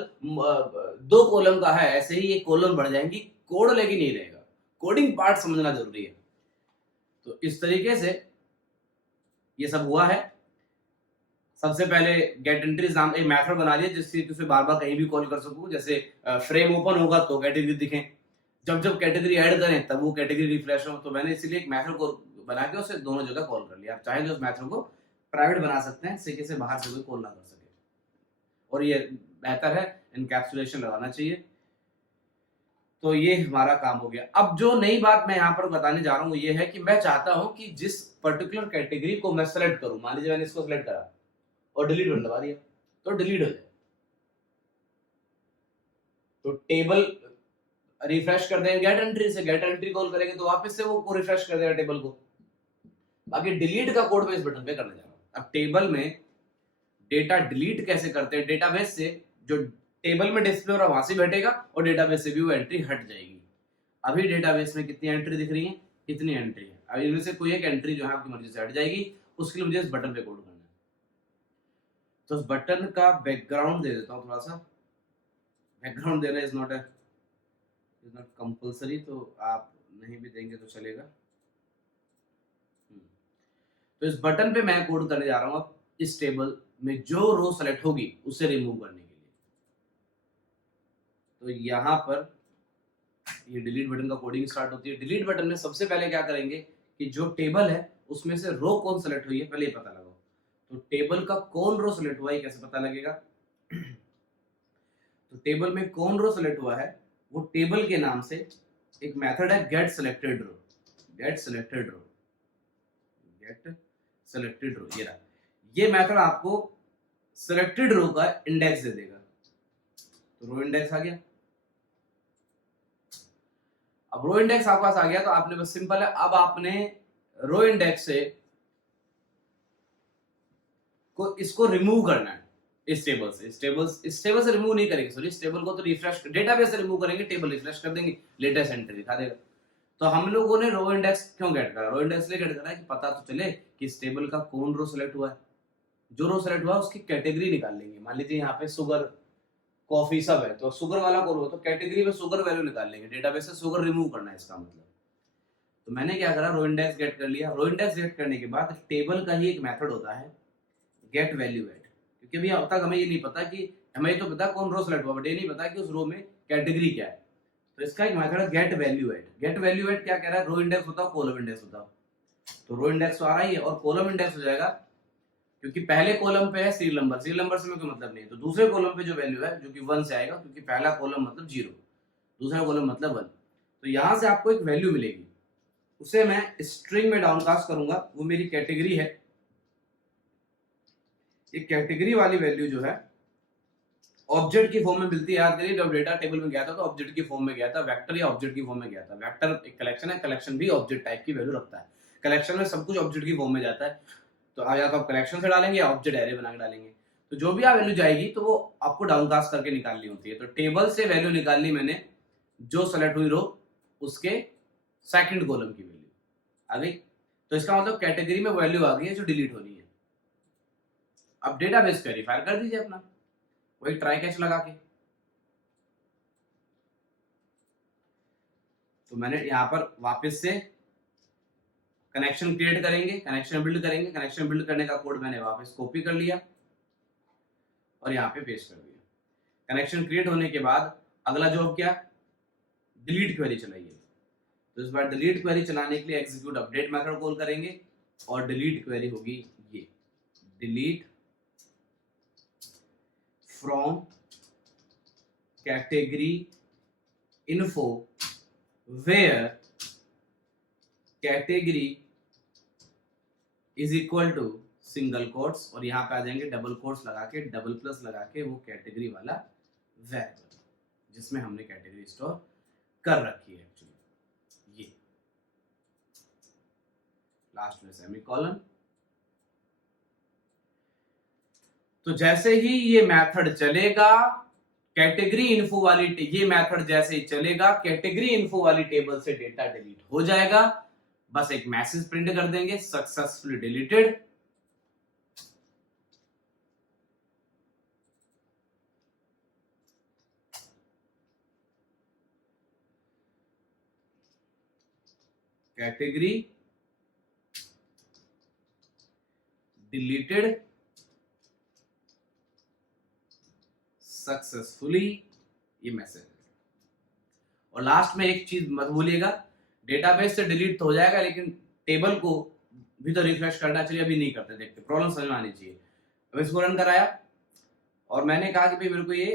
2 कॉलम का है, ऐसे ही ये कॉलम बढ़ जाएंगी, कोड लेकिन नहीं रहेगा। कोडिंग पार्ट समझना जरूरी है। तो इस तरीके से ये सब हुआ है। सबसे पहले गेट एंट्रीज नाम एक मेथड बना लिया जिससे उसे बार बार कहीं भी कॉल कर सकूं। जैसे फ्रेम ओपन होगा तो कैटेगरी दिखे, जब जब कैटेगरी ऐड करें तब वो कैटेगरी रिफ्रेश हो। तो मैंने इसीलिए एक मेथड को बना के उसे दोनों जगह कॉल कर लिया। आप चाहे तो उस मेथड को प्राइवेट बना सकते हैं, जिससे से बाहर से कोई कॉल ना कर सके। और ये बेहतर है, इनकैप्सुलेशन लगाना चाहिए। तो ये हमारा काम हो गया। अब जो नई बात मैं यहाँ पर बताने जा रहा हूँ ये है कि मैं चाहता हूँ कि जिस पर्टिकुलर कैटेगरी को मैं सेलेक्ट करूँ, मान लीजिए मैंने इसको सेलेक्ट करा और डिलीट बटन दबा दिया, तो डिलीट हो जाए। तो टेबल रिफ्रेश कर देंगे गेट एंट्री से, गेट एंट्री कॉल करेंगे तो वापस से वो रिफ्रेश कर देगा टेबल को। बाकी डिलीट का कोड मैं इस बटन पे करने जा रहा हूँ। अब टेबल में डेटा डिलीट कैसे करते हैं, डेटाबेस से जो टेबल में डिस्प्ले हो रहा है वहां से बैठेगा और डेटाबेस से भी वो एंट्री हट जाएगी। अभी डेटाबेस में कितनी एंट्री दिख रही है, कितनी एंट्री है। अब इनमें से कोई एक एंट्री जो है आपकी मर्जी से हट जाएगी, उसके लिए मुझे इस बटन पे कोड करना है। तो उस बटन का बैकग्राउंड दे देता हूँ थोड़ा सा। बैकग्राउंड देना इज नॉट कंपल्सरी, तो आप नहीं भी देंगे तो चलेगा। तो इस बटन पे मैं कोड करने जा रहा हूँ अब इस टेबल में जो रो सेलेक्ट होगी उसे रिमूव करने के लिए। तो यहाँ पर ये डिलीट बटन का कोडिंग स्टार्ट होती है। डिलीट बटन में सबसे पहले क्या करेंगे कि जो टेबल है उसमें से रो कौन सेलेक्ट हुई है पहले ये पता लगाओ। तो टेबल का कौन रो सेलेक्ट हुआ है कैसे पता लगेगा? तो टेबल में कौन रो सेलेक्ट हुआ है वो टेबल के नाम से एक मेथड है गेट सेलेक्टेड रो। गेट सेलेक्टेड रो, गेट सेलेक्टेड रो, ये रहा। ये मेथड आपको सेलेक्टेड रो का इंडेक्स दे देगा। तो रो इंडेक्स आ गया। अब रो इंडेक्स आपके पास आ गया तो आपने बस सिंपल है, अब आपने रो इंडेक्स से को इसको रिमूव करना है इस टेबल से। इस टेबल से रिमूव नहीं करेंगे, सॉरी, इस टेबल को तो रिफ्रेश डेटाबेस से रिमूव करेंगे, टेबल रिफ्रेश कर देंगे, लेटेस्ट एंट्री दिखा देगा। तो हम लोगों ने रो इंडेक्स क्यों गेट करा? रो इंडेक्स इसलिए गेट करा है कि पता तो चले कि इस टेबल का कौन रो सेलेक्ट हुआ है। जो रो सेलेक्ट हुआ है उसकी कैटेगरी निकाल लेंगे। मान लीजिए यहाँ पे शुगर, कॉफी सब है, तो शुगर वाला कौन हो तो कैटेगरी में शुगर वैल्यू निकाल लेंगे। डेटाबेस से शुगर रिमूव करना है इसका मतलब। तो मैंने क्या करा, रो इंडेक्स गेट कर लिया। रो इंडेक्स गेट करने के बाद टेबल का ही एक मेथड होता है गेट वैल्यू एड, क्योंकि अभी अब तक हमें ये नहीं पता कि, हमें तो पता कौन रो सेलेक्ट हुआ बट ये नहीं पता कि उस रो में कैटेगरी क्या है। तो इसका एक मेथड है get value at. Get value at क्या कह रहा है, रो इंडेक्स बताओ, कॉलम इंडेक्स बताओ। तो रो इंडेक्स तो आ रहा ही है और कॉलम इंडेक्स हो जाएगा, क्योंकि पहले कॉलम पे है सीरियल नंबर, सीरियल नंबर से में कोई मतलब नहीं। तो दूसरे कॉलम पे जो वैल्यू है जो कि 1 से आएगा, क्योंकि पहला कॉलम मतलब 0, दूसरा कॉलम मतलब 1। तो यहां से आपको एक वैल्यू मिलेगी, उसे मैं स्ट्रिंग में डाउनकास्ट करूंगा, वो मेरी कैटेगरी है। एक कैटेगरी वाली वैल्यू जो है ऑब्जेक्ट की फॉर्म में मिलती है। याद करिए जब डेटा टेबल में गया था तो ऑब्जेक्ट की फॉर्म में गया था, वेक्टर या ऑब्जेक्ट की फॉर्म में गया था। वेक्टर एक कलेक्शन है, कलेक्शन भी ऑब्जेक्ट टाइप की वैल्यू रखता है। कलेक्शन में सब कुछ ऑब्जेक्ट की फॉर्म में जाता है। तो या तो आप कलेक्शन से डालेंगे या ऑब्जेक्ट एरे बना के डालेंगे। तो जो भी आ वैल्यू जाएगी तो वो आपको डाउनकास्ट करके निकालनी होती है। तो टेबल से वैल्यू निकालनी मैंने, जो सेलेक्ट हुई रो उसके सेकंड कॉलम की वैल्यू आ गई। तो इसका मतलब कैटेगरी में वैल्यू आ गई है जो डिलीट होनी है। अब डेटाबेस को वेरीफाई कर दीजिए अपना, वही ट्राई कैच लगा के। तो मैंने यहां पर वापस से कनेक्शन क्रिएट करेंगे, कनेक्शन बिल्ड करेंगे, कनेक्शन बिल्ड करने का कोड मैंने वापस कॉपी कर लिया और यहाँ पे पेस्ट कर दिया। कनेक्शन क्रिएट होने के बाद अगला जॉब क्या, डिलीट क्वेरी चलाइए। तो इस बार डिलीट क्वेरी चलाने के लिए एग्जीक्यूट अपडेट मेथड कॉल करेंगे और डिलीट क्वेरी होगी ये, delete from category info where category is equal to single quotes, और यहां पे आ जाएंगे डबल कोट्स लगा के, डबल प्लस लगा के, वो कैटेगरी वाला वेरिएबल जिसमें हमने कैटेगरी स्टोर कर रखी है एक्चुअली, ये लास्ट में सेमीकोलन। तो जैसे ही ये मेथड चलेगा कैटेगरी इन्फो वाली, ये मेथड जैसे ही चलेगा कैटेगरी इन्फो वाली टेबल से डेटा डिलीट हो जाएगा। बस एक मैसेज प्रिंट कर देंगे, successfully deleted. Category deleted successfully, ये मैसेज। और लास्ट में एक चीज मत भूलिएगा, डेटाबेस से डिलीट तो हो जाएगा लेकिन टेबल को भी तो रिफ्रेश करना चाहिए, अभी नहीं करते, देखते प्रॉब्लम समझ में आनी चाहिए। अब इसको रन कराया और मैंने कहा कि भाई मेरे को ये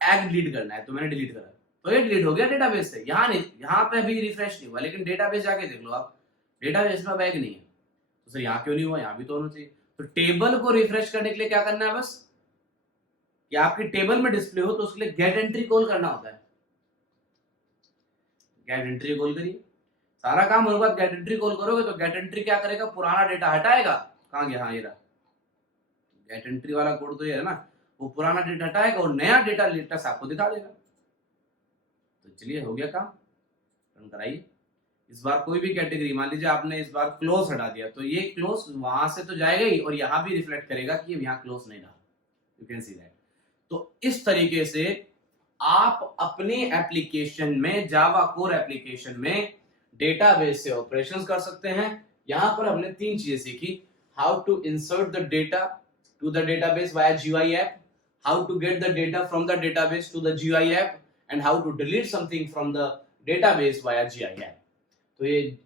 एग डिलीट करना है, तो मैंने डिलीट करा, तो ये डिलीट हो गया डेटाबेस से। यहाँ नहीं, यहाँ पे अभी रिफ्रेश नहीं हुआ, लेकिन डेटाबेस जाके देख लो आप, डेटाबेस में एग नहीं है, तो सर यहाँ क्यों नहीं हुआ, यहाँ भी तो होना चाहिए। तो टेबल को रिफ्रेश करने के लिए क्या करना है, बस कि आपकी टेबल में डिस्प्ले हो तो उसके लिए गेट एंट्री कॉल करना होता है। गेट एंट्री कॉल करिए, सारा काम होने के बाद गेट एंट्री कॉल करोगे तो गेट एंट्री क्या करेगा, पुराना डेटा हटाएगा। कहां गया, हाँ ये रहा गेट एंट्री वाला कोड, तो ये है ना, वो पुराना डेटा हटाएगा और नया डेटा लेटेस्ट आपको दिखा देगा। तो चलिए हो गया काम, रन कराइए। इस बार कोई भी कैटेगरी, मान लीजिए आपने इस बार क्लोज हटा दिया, तो ये क्लोज वहां से तो जाएगा ही और यहाँ भी रिफ्लेक्ट करेगा कि ये यहाँ क्लोज नहीं रहा, यू कैन सी दैट। तो इस तरीके से आप अपने एप्लीकेशन में, जावा कोर एप्लीकेशन में डेटाबेस से ऑपरेशंस कर सकते हैं। यहां पर हमने 3 चीजें सीखी, how to insert the data to the database via GUI app, how to get the data from the database to the GUI app, and how to delete something from the database via GUI app. तो ये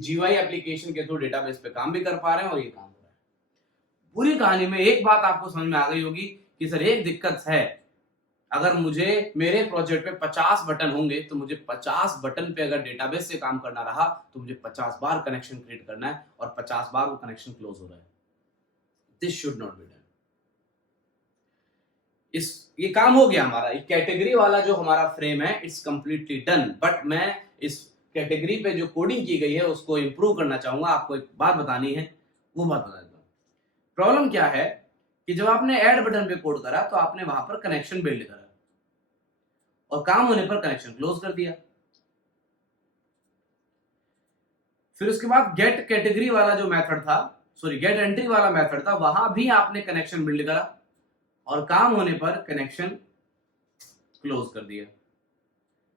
GUI application के through database पे काम भी कर पा रहे हैं और ये काम हो रहा है। पूरी कहानी में एक बात आपको समझ में आ गई होगी कि सर एक दिक्कत है, अगर मुझे मेरे प्रोजेक्ट पे 50 बटन होंगे तो मुझे 50 बटन पे अगर डेटाबेस से काम करना रहा तो मुझे 50 बार कनेक्शन क्रिएट करना है और 50 बार वो कनेक्शन क्लोज हो रहा है। This should not be done. ये काम हो गया हमारा, ये कैटेगरी वाला जो हमारा फ्रेम है इट्स कंप्लीटली डन। बट मैं इस कैटेगरी पे जो कोडिंग की गई है उसको इंप्रूव करना चाहूंगा। आपको एक बात बतानी है, वो बात बता देता हूँ। प्रॉब्लम क्या है कि जब आपने ऐड बटन पे कोड करा तो आपने वहां पर कनेक्शन बिल्ड करा और काम होने पर कनेक्शन क्लोज कर दिया। फिर उसके बाद गेट कैटेगरी वाला जो मेथड था, सॉरी गेट एंट्री वाला मेथड था, वहां भी आपने कनेक्शन बिल्ड करा और काम होने पर कनेक्शन क्लोज कर दिया।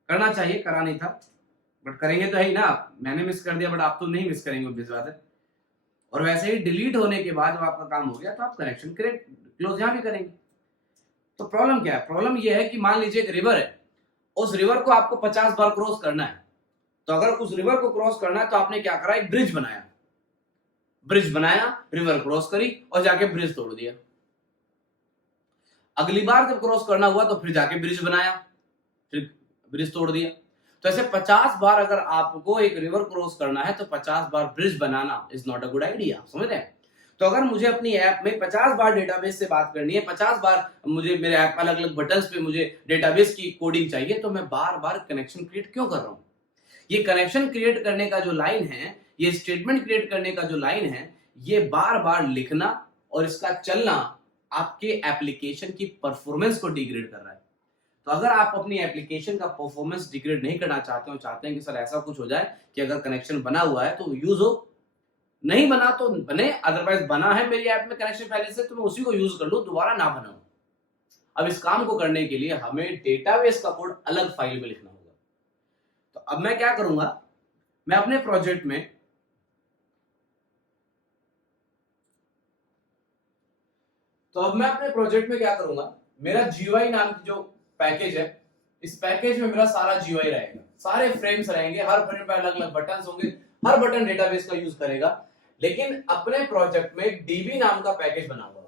करना चाहिए, करा नहीं था, बट करेंगे तो है ही ना। मैंने मिस कर दिया बट आप तो नहीं मिस करेंगे, obvious बात है। और वैसे ही डिलीट होने के बाद जब आपका काम हो गया तो आप कनेक्शन क्लोज यहां भी करेंगे। तो प्रॉब्लम क्या है, प्रॉब्लम यह है कि मान लीजिए एक रिवर है, उस रिवर को आपको 50 बार क्रॉस करना है। तो अगर उस रिवर को क्रॉस करना है तो आपने क्या करा, एक ब्रिज बनाया, रिवर क्रॉस करी और जाके ब्रिज तोड़ दिया। अगली बार जब क्रॉस करना हुआ तो फिर जाके ब्रिज बनाया, फिर ब्रिज तोड़ दिया। तो ऐसे 50 बार अगर आपको एक रिवर क्रॉस करना है तो 50 बार ब्रिज बनाना is not a good idea, समझ रहे हैं। तो अगर मुझे अपनी ऐप में 50 बार डेटाबेस से बात करनी है, 50 बार मुझे मेरे ऐप अलग अलग बटन्स पे मुझे डेटाबेस की कोडिंग चाहिए, तो मैं बार बार कनेक्शन क्रिएट क्यों कर रहा हूं। ये कनेक्शन क्रिएट करने का जो लाइन है, ये स्टेटमेंट क्रिएट करने का जो लाइन है, ये बार बार लिखना और इसका चलना आपके एप्लीकेशन की परफॉर्मेंस को डिग्रेड कर रहा है। तो अगर आप अपनी एप्लीकेशन का परफॉर्मेंस डिग्रेड नहीं करना चाहते हो, चाहते हैं कि सर ऐसा कुछ हो जाए कि अगर कनेक्शन बना हुआ है तो यूज हो, नहीं बना तो बने, अदरवाइज बना है मेरी ऐप में कनेक्शन पहले से तो मैं उसी को यूज कर लूं, दोबारा ना बनाऊं। अब इस काम को करने के लिए हमें डेटाबेस का कोड अलग फाइल में लिखना होगा। तो अब मैं क्या करूंगा, मैं अपने प्रोजेक्ट में क्या करूंगा, मेरा GUI नाम की जो पैकेज है, इस पैकेज में मेरा सारा GUI रहेगा, सारे फ्रेम्स रहेंगे, हर फ्रेम पे अलग अलग बटन होंगे, हर बटन डेटाबेस का यूज करेगा। लेकिन अपने प्रोजेक्ट में DB नाम का पैकेज बना हुआ है।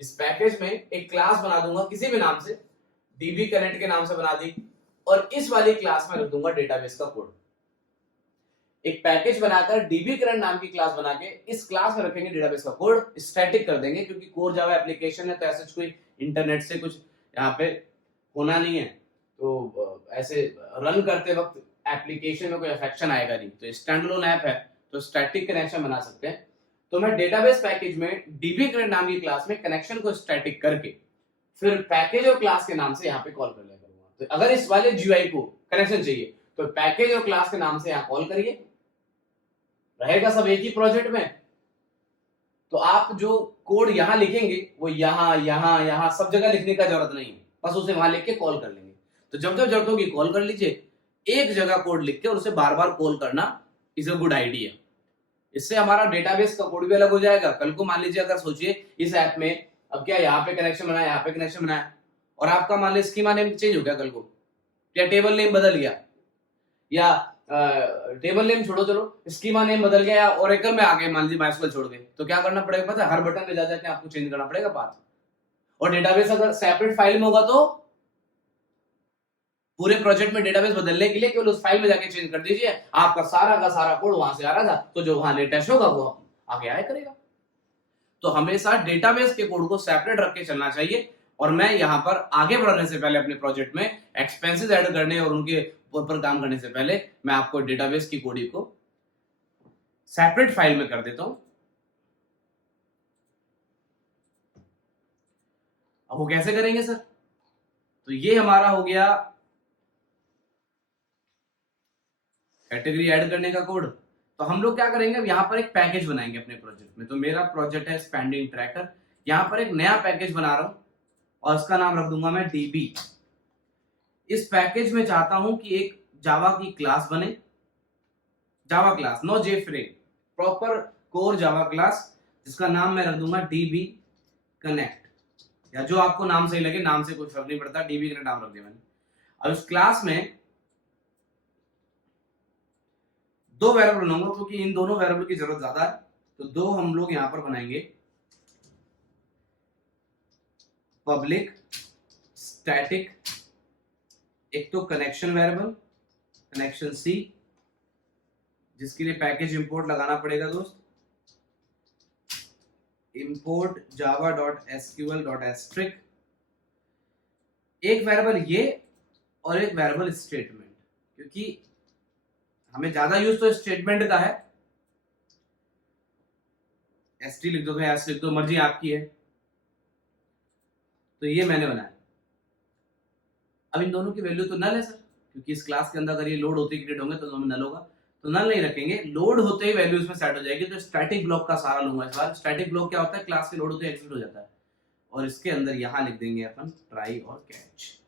इस पैकेज में एक क्लास बना दूंगा किसी भी नाम से, DB कनेक्ट के नाम से बना दी, और इस वाली क्लास में रख दूंगा डेटाबेस का कोड। एक पैकेज बनाकर DB करंट नाम की क्लास बना के इस क्लास में रखेंगे डेटाबेस का कोड, स्टैटिक कर देंगे, क्योंकि कोर जावा एप्लीकेशन है तो ऐसा कोई इंटरनेट से कुछ यहाँ पे होना नहीं है, तो ऐसे रन करते वक्त एप्लीकेशन में कोई अफेक्शन आएगा नहीं। तो स्टैंड अलोन ऐप है तो स्टैटिक कनेक्शन बना सकते हैं। तो मैं डेटाबेस पैकेज में DB करंट नाम की क्लास में कनेक्शन को स्टैटिक करके फिर पैकेज और क्लास के नाम से यहाँ पे कॉल कर लिया करूंगा। तो अगर इस वाले GUI को कनेक्शन चाहिए तो पैकेज और क्लास के नाम से यहाँ कॉल करिए, रहेगा सब एक ही प्रोजेक्ट में। तो आप जो कोड यहां लिखेंगे वो यहां सब जगह लिखने का जरूरत नहीं है, बस उसे वहां लिख के कॉल कर लेंगे। तो जब जब जरूरत होगी कॉल कर लीजिए, एक जगह कोड लिख के और उसे बार बार कॉल करना इज अ गुड आइडिया। इससे हमारा डेटाबेस का कोड भी अलग हो जाएगा। कल को मान लीजिए, अगर सोचिए इस ऐप में अब क्या यहाँ पे कनेक्शन बनाया, यहाँ पे कनेक्शन बनाया, और आपका मान लीजिए स्कीमा नेम चेंज हो गया कल को, या टेबल नेम बदल गया, या टेबल नेम छोड़ो, चलो स्कीमा नेम बदल गया, या ओरेकल में आ गए मान लीजिए, माइस्क्यूएल छोड़ गए, तो क्या करना पड़ेगा पता है, हर बटन पे जा जाके आपको चेंज करना पड़ेगा पाथ। और डेटाबेस अगर सेपरेट फाइल में होगा तो पूरे प्रोजेक्ट में डेटाबेस बदलने के लिए केवल उस फाइल में जाके चेंज कर दीजिए, आपका सारा का सारा कोड वहां से आ रहा था, तो जो वहां लेटेस्ट होगा वो आगे आया करेगा। तो हमेशा डेटाबेस के कोड को सेपरेट रख के चलना चाहिए। और मैं यहां पर आगे बढ़ने से पहले अपने प्रोजेक्ट में एक्सपेंसेस ऐड करने और उनके ऊपर काम करने से पहले मैं आपको डेटाबेस की कोडिंग को सेपरेट फाइल में कर देता हूं। अब वो कैसे करेंगे सर? तो ये हमारा हो गया कैटेगरी ऐड करने का कोड। तो हम लोग क्या करेंगे, अब यहां पर एक पैकेज बनाएंगे अपने प्रोजेक्ट में। तो मेरा प्रोजेक्ट है स्पेंडिंग ट्रैकर, यहां पर एक नया पैकेज बना रहा हूं और उसका नाम रख दूंगा मैं DB। इस पैकेज में चाहता हूं कि एक जावा की क्लास बने, Java class, no JFrame, proper core Java class, जिसका नाम मैं रख दूंगा DB कनेक्ट, या जो आपको नाम सही लगे, नाम से कुछ फर्क नहीं पड़ता, DB कनेक्ट नाम रख दिया मैंने। अब इस क्लास में दो वेरिएबल बनाऊंगा, क्योंकि इन दोनों वेरिएबल की जरूरत ज्यादा है, तो दो हम लोग यहां पर बनाएंगे, पब्लिक स्टैटिक, एक तो कनेक्शन वेरिएबल कनेक्शन C, जिसके लिए पैकेज इंपोर्ट लगाना पड़ेगा दोस्त, इंपोर्ट java.sql.asterisk, एक वेरिएबल ये और एक वेरिएबल स्टेटमेंट, क्योंकि हमें ज्यादा यूज तो स्टेटमेंट का है, ST लिख दो, एस लिख दो, मर्जी आपकी है। तो ये मैंने बनाया। अब इन दोनों की वैल्यू तो नल है सर, क्योंकि इस क्लास के अंदर अगर ये लोड होते ही क्रिएट होंगे तो नल होगा, तो नल नहीं रखेंगे, लोड होते ही वैल्यू इसमें सेट हो जाएगी। तो स्टैटिक ब्लॉक का सारा लूंगा इस बार। स्टैटिक ब्लॉक क्या होता है, क्लास के लोड होते ही एग्जीक्यूट हो जाता है, और इसके अंदर यहां लिख देंगे अपन ट्राई और कैच।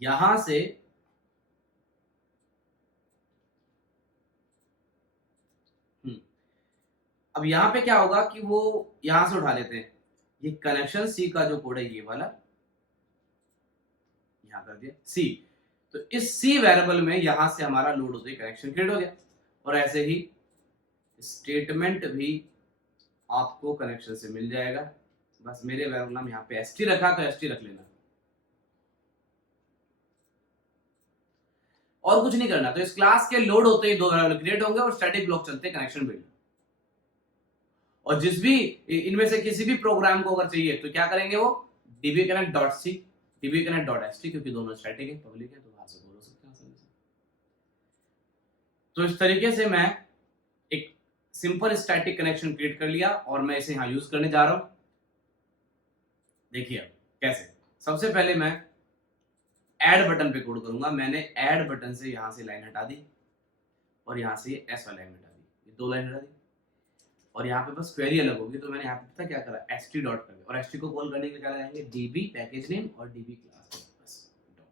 यहां से अब यहां पे क्या होगा कि वो यहां से उठा लेते हैं, ये कनेक्शन C का जो कोड है ये वाला यहां कर दिया C। तो इस C वेरिएबल में यहां से हमारा लोड होते ही कनेक्शन क्रिएट हो गया, और ऐसे ही स्टेटमेंट भी आपको कनेक्शन से मिल जाएगा। बस मेरे वेरिएबल नाम यहाँ पे ST रखा तो ST रख लेना, और कुछ नहीं करना। तो इस क्लास के लोड होते ही दो वेरिएबल क्रिएट होंगे और स्टैटिक ब्लॉक चलते कनेक्शन बिल्ड। और जिस भी इनमें से किसी भी प्रोग्राम को अगर चाहिए तो क्या करेंगे, वो dbconnect.c dbconnect.st, क्योंकि दोनों स्टैटिक है, पब्लिक है, तो वहां से बोल सकते हैं आसानी से। तो इस तरीके से मैं एक सिंपल स्टैटिक कनेक्शन क्रिएट कर लिया और मैं इसे यहां यूज करने जा रहा हूं। देखिए अब कैसे, सबसे पहले मैं ऐड बटन पे कोड करूंगा। मैंने ऐड बटन से यहां से लाइन हटा दी और यहां से एस वाली लाइन हटा दी, ये 2 लाइन हटा दी और यहाँ पे बस क्वेरी अलग होगी। तो मैंने यहाँ पे पता क्या करा, st डॉट कर दिया और st को कॉल करने के लिए क्या लगाएंगे, db पैकेज नेम और db क्लास बस डॉट।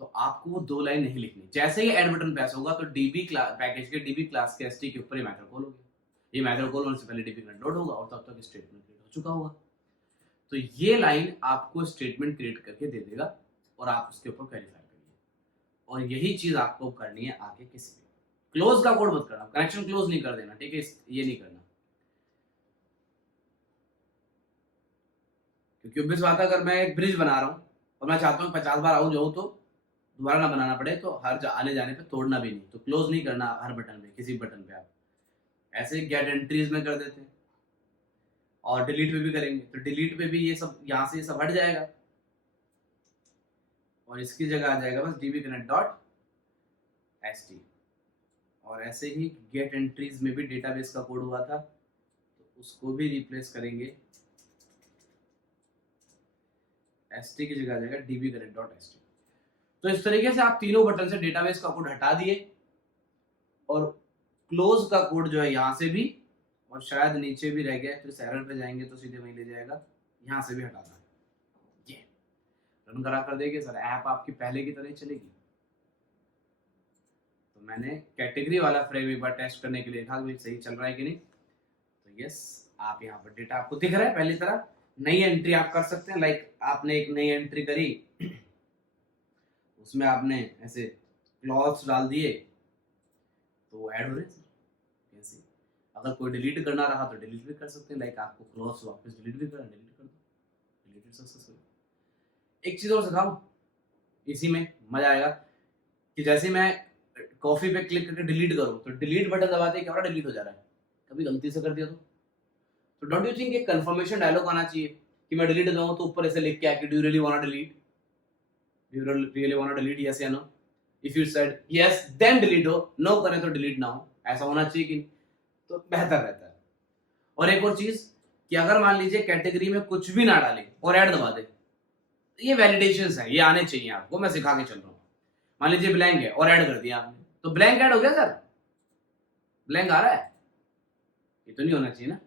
तो आपको वो 2 लाइन नहीं लिखनी। जैसे ही ऐड बटन प्रेस होगा तो db पैकेज के db क्लास के st के ऊपर ये मेथड कॉल होगी। ये मेथड कॉल होने से पहले db करंट लोड होगा और तब तक स्टेटमेंट क्रिएट हो चुका होगा। तो ये लाइन आपको स्टेटमेंट क्रिएट करके दे देगा और आप उसके ऊपर वेरीफाई करिए। और यही चीज आपको करनी है आगे किसी भी। क्लोज का कोड मत करना, कनेक्शन क्लोज नहीं कर देना, ठीक है, ये नहीं करना। क्योंकि ऑब्वियस बात है, अगर मैं एक ब्रिज बना रहा हूँ और मैं चाहता हूँ 50 बार आऊँ जाऊँ तो दोबारा ना बनाना पड़े, तो हर आने जाने पे तोड़ना भी नहीं, तो क्लोज नहीं करना हर बटन पे, किसी बटन पे आप ऐसे गेट एंट्रीज में कर देते हैं और डिलीट पे भी करेंगे तो डिलीट पे भी ये सब यहाँ से ये सब हट जाएगा और इसकी जगह आ जाएगा बस db connect डॉट st। और ऐसे ही गेट एंट्रीज में भी डेटाबेस का कोड हुआ था तो उसको भी रिप्लेस करेंगे, st की जगह आ जाएगा db connect डॉट st। तो इस तरीके से आप तीनों बटन से डेटाबेस का कोड हटा दिए और क्लोज का कोड जो है यहाँ से भी और शायद नीचे भी रह गया, तो इस एरर पे जाएंगे तो सीधे वहीं ले जाएगा, यहाँ से भी हटाना। ये रन करा कर देंगे सर, ऐप आपकी पहले की तरह ही चलेगी। तो मैंने कैटेगरी वाला फ्रेम एक बार टेस्ट करने के लिए देखा कि सही चल रहा है कि नहीं। तो यस, आप यहाँ पर डेटा आपको दिख रहा है पहली तरह। नई एंट्री आप कर सकते हैं, लाइक आपने एक नई एंट्री करी, उसमें आपने ऐसे क्लॉथ्स डाल दिए तो ऐड हो रहे हैं। अगर कोई डिलीट करना रहा तो डिलीट भी कर सकते हैं, लाइक आपको क्लॉथ्स वापस डिलीट भी करना, डिलीट कर दो, डिलीटेड सक्सेसफुल। एक चीज और सिखाऊं, इसी में मजा आएगा कि जैसे मैं कॉफी पे क्लिक करके डिलीट करूं तो डिलीट बटन दबाते क्या हो रहा है, डिलीट हो जा रहा है। कभी गलती से कर दिया तो डोंट यू थिंक एक कंफर्मेशन डायलॉग आना चाहिए कि मैं डिलीट करूं तो ऊपर ऐसे लिख के आके do you really want to delete, do you really want to delete, yes या no. If you said yes then delete हो, नो करें तो डिलीट ना हो, ऐसा होना चाहिए कि तो बेहतर रहता है। और एक और चीज कि अगर मान लीजिए कैटेगरी में कुछ भी ना डाले और ऐड दबा दे, ये वैलिडेशंस है, ये आने चाहिए आपको, मैं सिखा के चल रहा हूँ। मान लीजिए ब्लैंक है और ऐड कर दिया आपने, तो ब्लैंक ऐड हो गया सर, ब्लैंक आ रहा है, ये तो नहीं होना चाहिए ना,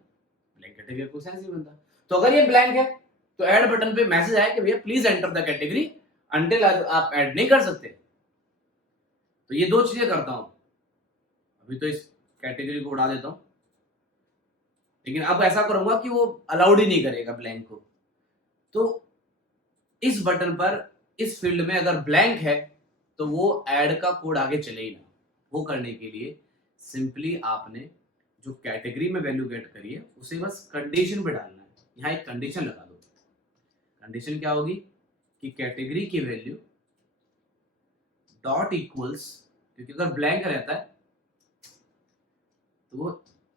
ब्लैंक कैटेगरी को सेंस नहीं बनता। तो अगर ये ब्लैंक है तो ऐड बटन पे मैसेज आया कि भैया please enter the category until आप ऐड नहीं कर सकते। तो ये 2 चीजें करता हूं, अभी तो इस कैटेगरी को उड़ा देता हूं, लेकिन अब ऐसा करूंगा कि वो अलाउड ही नहीं करेगा ब्लैंक को। तो इस बटन पर इस फील्ड में अगर ब्लैंक है तो वो ऐड का कोड आगे चले ही ना। वो करने के लिए सिंपली आपने जो कैटेगरी में वैल्यू गेट करी है उसे बस कंडीशन पे डालना है। यहाँ एक कंडीशन लगा दो, कंडीशन क्या होगी कि कैटेगरी की वैल्यू डॉट इक्वल्स, क्योंकि अगर ब्लैंक रहता है तो वो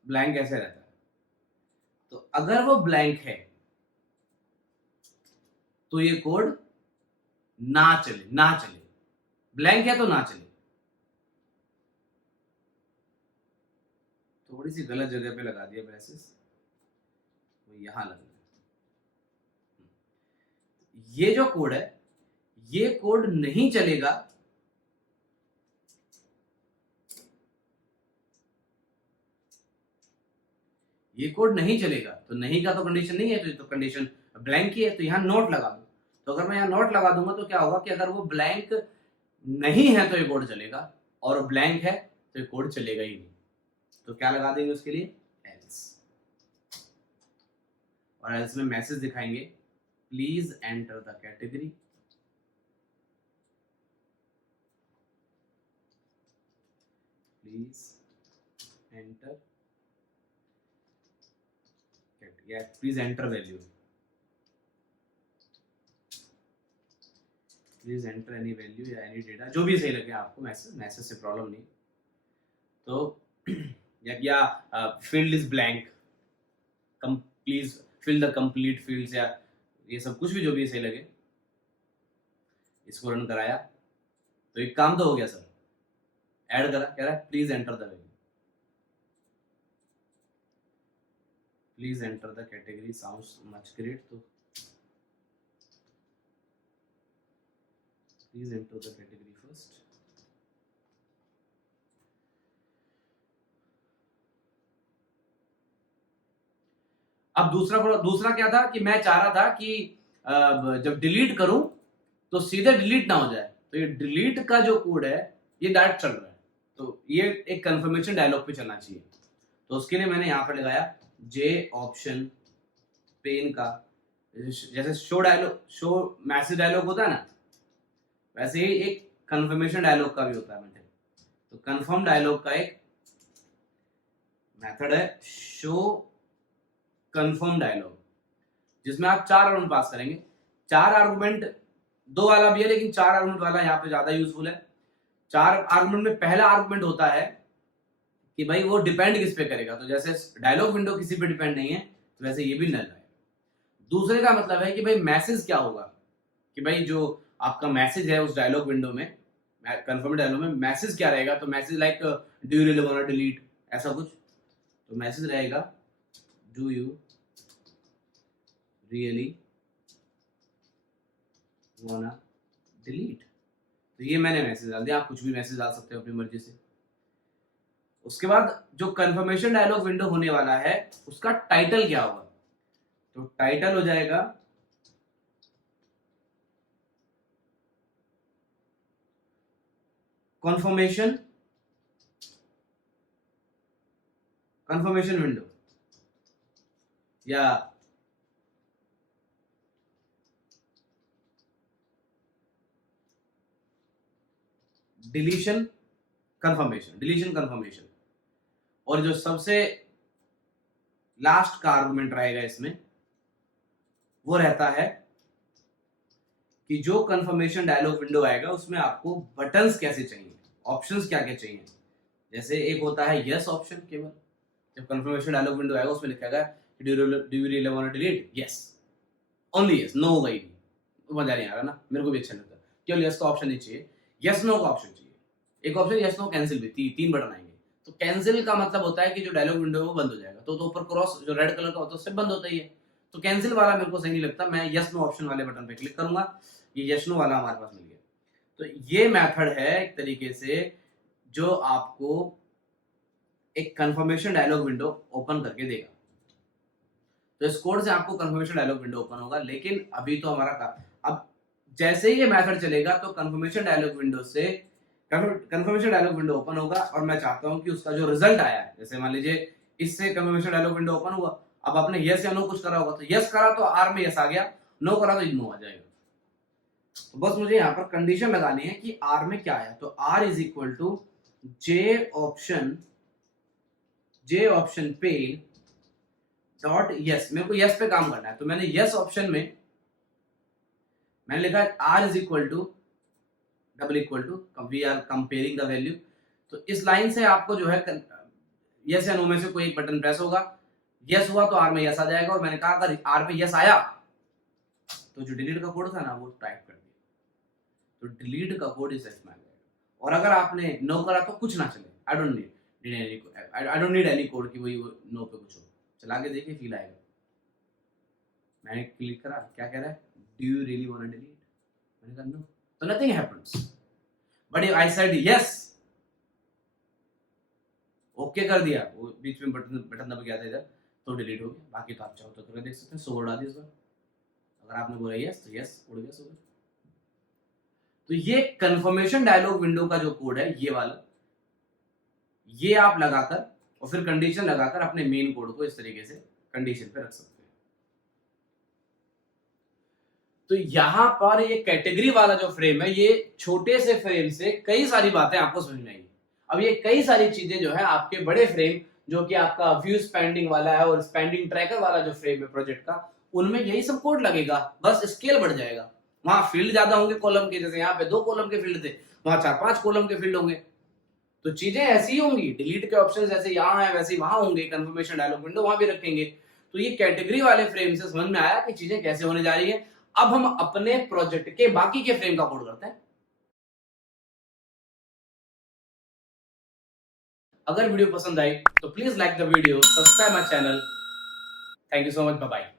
ब्लैंक ऐसे रहता है, तो अगर वो ब्लैंक है तो ये कोड ना चले, ना चले, ब्लैंक है तो ना चले। थोड़ी सी गलत जगह पे लगा दिया ब्रेसेस, वो यहां लग गया। ये जो कोड है ये कोड नहीं चलेगा ये कोड नहीं चलेगा। तो नहीं का तो कंडीशन नहीं है, तो कंडीशन ब्लैंक ही है, तो यहाँ नोट लगा दो। तो अगर मैं यहाँ नोट लगा दूंगा तो क्या होगा कि अगर वो ब्लैंक नहीं है तो ये कोड चलेगा और ब्लैंक है तो ये कोड चलेगा ही नहीं। तो क्या लगा देंगे उसके लिए, एल्स। और एल्स में मैसेज दिखाएंगे please enter the category, please enter, या please enter value, please enter any value या एनी डेटा, जो भी सही लगे आपको, मैसेज से प्रॉब्लम नहीं। तो या field is blank, please fill the complete fields, या ये सब कुछ भी जो भी सही लगे। इसको रन कराया तो एक काम तो हो गया सर, ऐड करा, कह रहा है please enter the value, please enter the category, sounds much great. तो Please enter the category first. अब दूसरा क्या था कि मैं चाह रहा था कि जब डिलीट करूं तो सीधे डिलीट ना हो जाए, तो ये डिलीट का जो कोड है ये डायरेक्ट चल रहा है, तो ये एक कंफर्मेशन डायलॉग पे चलना चाहिए। तो उसके लिए मैंने यहाँ पर लगाया जे ऑप्शन पेन का, जैसे शो मैसेज डायलॉग होता है ना, वैसे ही एक कंफर्मेशन डायलॉग का भी होता है। तो कंफर्म डायलॉग का एक मेथड है शो कंफर्म डायलॉग, जिसमें आप 4 आर्गुमेंट पास करेंगे। 4 आर्गुमेंट 2 वाला भी है, लेकिन 4 आर्गुमेंट वाला यहाँ पे ज्यादा यूजफुल है। 4 आर्गुमेंट में पहला आर्गुमेंट होता है कि भाई वो डिपेंड किस पे करेगा, तो जैसे डायलॉग विंडो किसी पे डिपेंड नहीं है, तो वैसे ये भी नल है। दूसरे का मतलब है कि भाई मैसेज क्या होगा, कि भाई जो आपका मैसेज है उस डायलॉग विंडो में, कंफर्म डायलॉग में मैसेज क्या रहेगा, तो message like do you really want to delete, ऐसा कुछ। तो मैसेज रहेगा do you really want delete. तो ये मैंने मैसेज डाल दिया, आप कुछ भी मैसेज डाल सकते हो अपनी मर्जी से। उसके बाद जो कंफर्मेशन डायलॉग विंडो होने वाला है उसका टाइटल क्या होगा, तो टाइटल हो जाएगा कंफर्मेशन विंडो या डिलीशन कंफर्मेशन। और जो सबसे लास्ट का आर्गुमेंट रहेगा इसमें वो रहता है कि जो कंफर्मेशन डायलॉग विंडो आएगा उसमें आपको बटन्स कैसे चाहिए, ऑप्शंस क्या क्या चाहिए। जैसे एक होता है यस ऑप्शन, केवल जब कंफर्मेशन डायलॉग विंडो आएगा उसमें लिखेगा do you really want to delete, yes only yes, no होगा ही नहीं, मजा नहीं आ रहा ना, मेरे को भी अच्छा नहीं लगता, केवल यस का ऑप्शन नहीं चाहिए, यस नो का ऑप्शन चाहिए। एक ऑप्शन यस नो कैंसिल भी, 3 बटन आएंगे। तो कैंसिल का मतलब होता है कि जो डायलॉग विंडो है वो बंद हो जाएगा, तो ऊपर क्रॉस जो रेड कलर का होता है उससे बंद होता ही है। तो कैंसिल वाला मेरे को सही नहीं लगता, मैं यस नो ऑप्शन वाले बटन पे क्लिक करूंगा, ये यस नो वाला हमारे पास मिल गया। तो ये मेथड है एक तरीके से जो आपको एक कंफर्मेशन डायलॉग विंडो ओपन करके देगा। तो इस कोड से आपको कंफर्मेशन डायलॉग विंडो ओपन होगा, लेकिन अभी तो हमारा काम, अब जैसे ही ये मेथड चलेगा तो कंफर्मेशन डायलॉग विंडो से कंफर्मेशन डायलॉग विंडो ओपन होगा, और मैं चाहता हूं कि उसका जो रिजल्ट आया है, जैसे मान लीजिए इससे कंफर्मेशन डायलॉग विंडो ओपन हुआ, अब आपने यस या नो कुछ करा होगा, तो यस करा तो आर में यस आ गया, नो करा तो नो आ जाएगा। तो बस मुझे यहाँ पर कंडीशन लगानी है कि आर में क्या आया, तो R is equal to J option pane dot yes, मेरे को यस पे काम करना है, तो मैंने यस ऑप्शन में मैंने लिखा है R is equal to double equal to, we are comparing the value. तो इस लाइन से आपको जो है यस या नो में से कोई एक बटन प्रेस होगा, यस हुआ तो आर में यस आ जाएगा, और मैंने कहा अगर आर पे यस आया तो जो डिलीट का कोड था ना वो टाइप कर दिया, तो डिलीट का कोड इस में आ जाएगा। और अगर आपने नो करा तो कुछ ना चले, I don't need any code कि वही नो पे कुछ हो, चला के देखिए फील आएगा। मैंने क्लिक करा, क्या कह रहा है, do you really want to delete, मैंने कहा नो, तो nothing happens, but if I said yes, okay कर दिया, वो बीच में बटन दब गया था इधर, तो डिलीट हो गया। बाकी तो आप चाहो तो करके देख सकते हैं, 100 उड़ा दी इस बार, अगर आपने बोला यस तो यस उड़ गया 100। तो ये कंफर्मेशन डायलॉग विंडो का जो कोड है ये वाला, ये आप लगाकर और फिर कंडीशन लगाकर अपने मेन कोड को इस तरीके से कंडीशन पे रख सकते हैं। तो यहां पर ये कैटेगरी वाला जो फ्रेम है, ये छोटे से फ्रेम से कई सारी बातें आपको समझ में आएंगी। अब ये कई सारी चीजें जो है आपके बड़े फ्रेम, जो कि आपका व्यू स्पेंडिंग वाला है और स्पेंडिंग ट्रैकर वाला जो फ्रेम है प्रोजेक्ट का, उनमें यही सब कोड लगेगा, बस स्केल बढ़ जाएगा। वहां फील्ड ज्यादा होंगे कॉलम के, जैसे यहाँ पे 2 कॉलम के फील्ड थे, वहां 4-5 कॉलम के फील्ड होंगे। तो चीजें ऐसी ही होंगी, डिलीट के ऑप्शन जैसे यहाँ है वैसे वहां होंगे, कंफर्मेशन डायलॉग विंडो वहां भी रखेंगे। तो ये कैटेगरी वाले फ्रेम से समझ में आया कि चीजें कैसे होने जा रही है। अब हम अपने प्रोजेक्ट के बाकी के फ्रेम का कोड करते हैं। अगर वीडियो पसंद आई तो please like the video, subscribe my channel. Thank you so much, bye bye.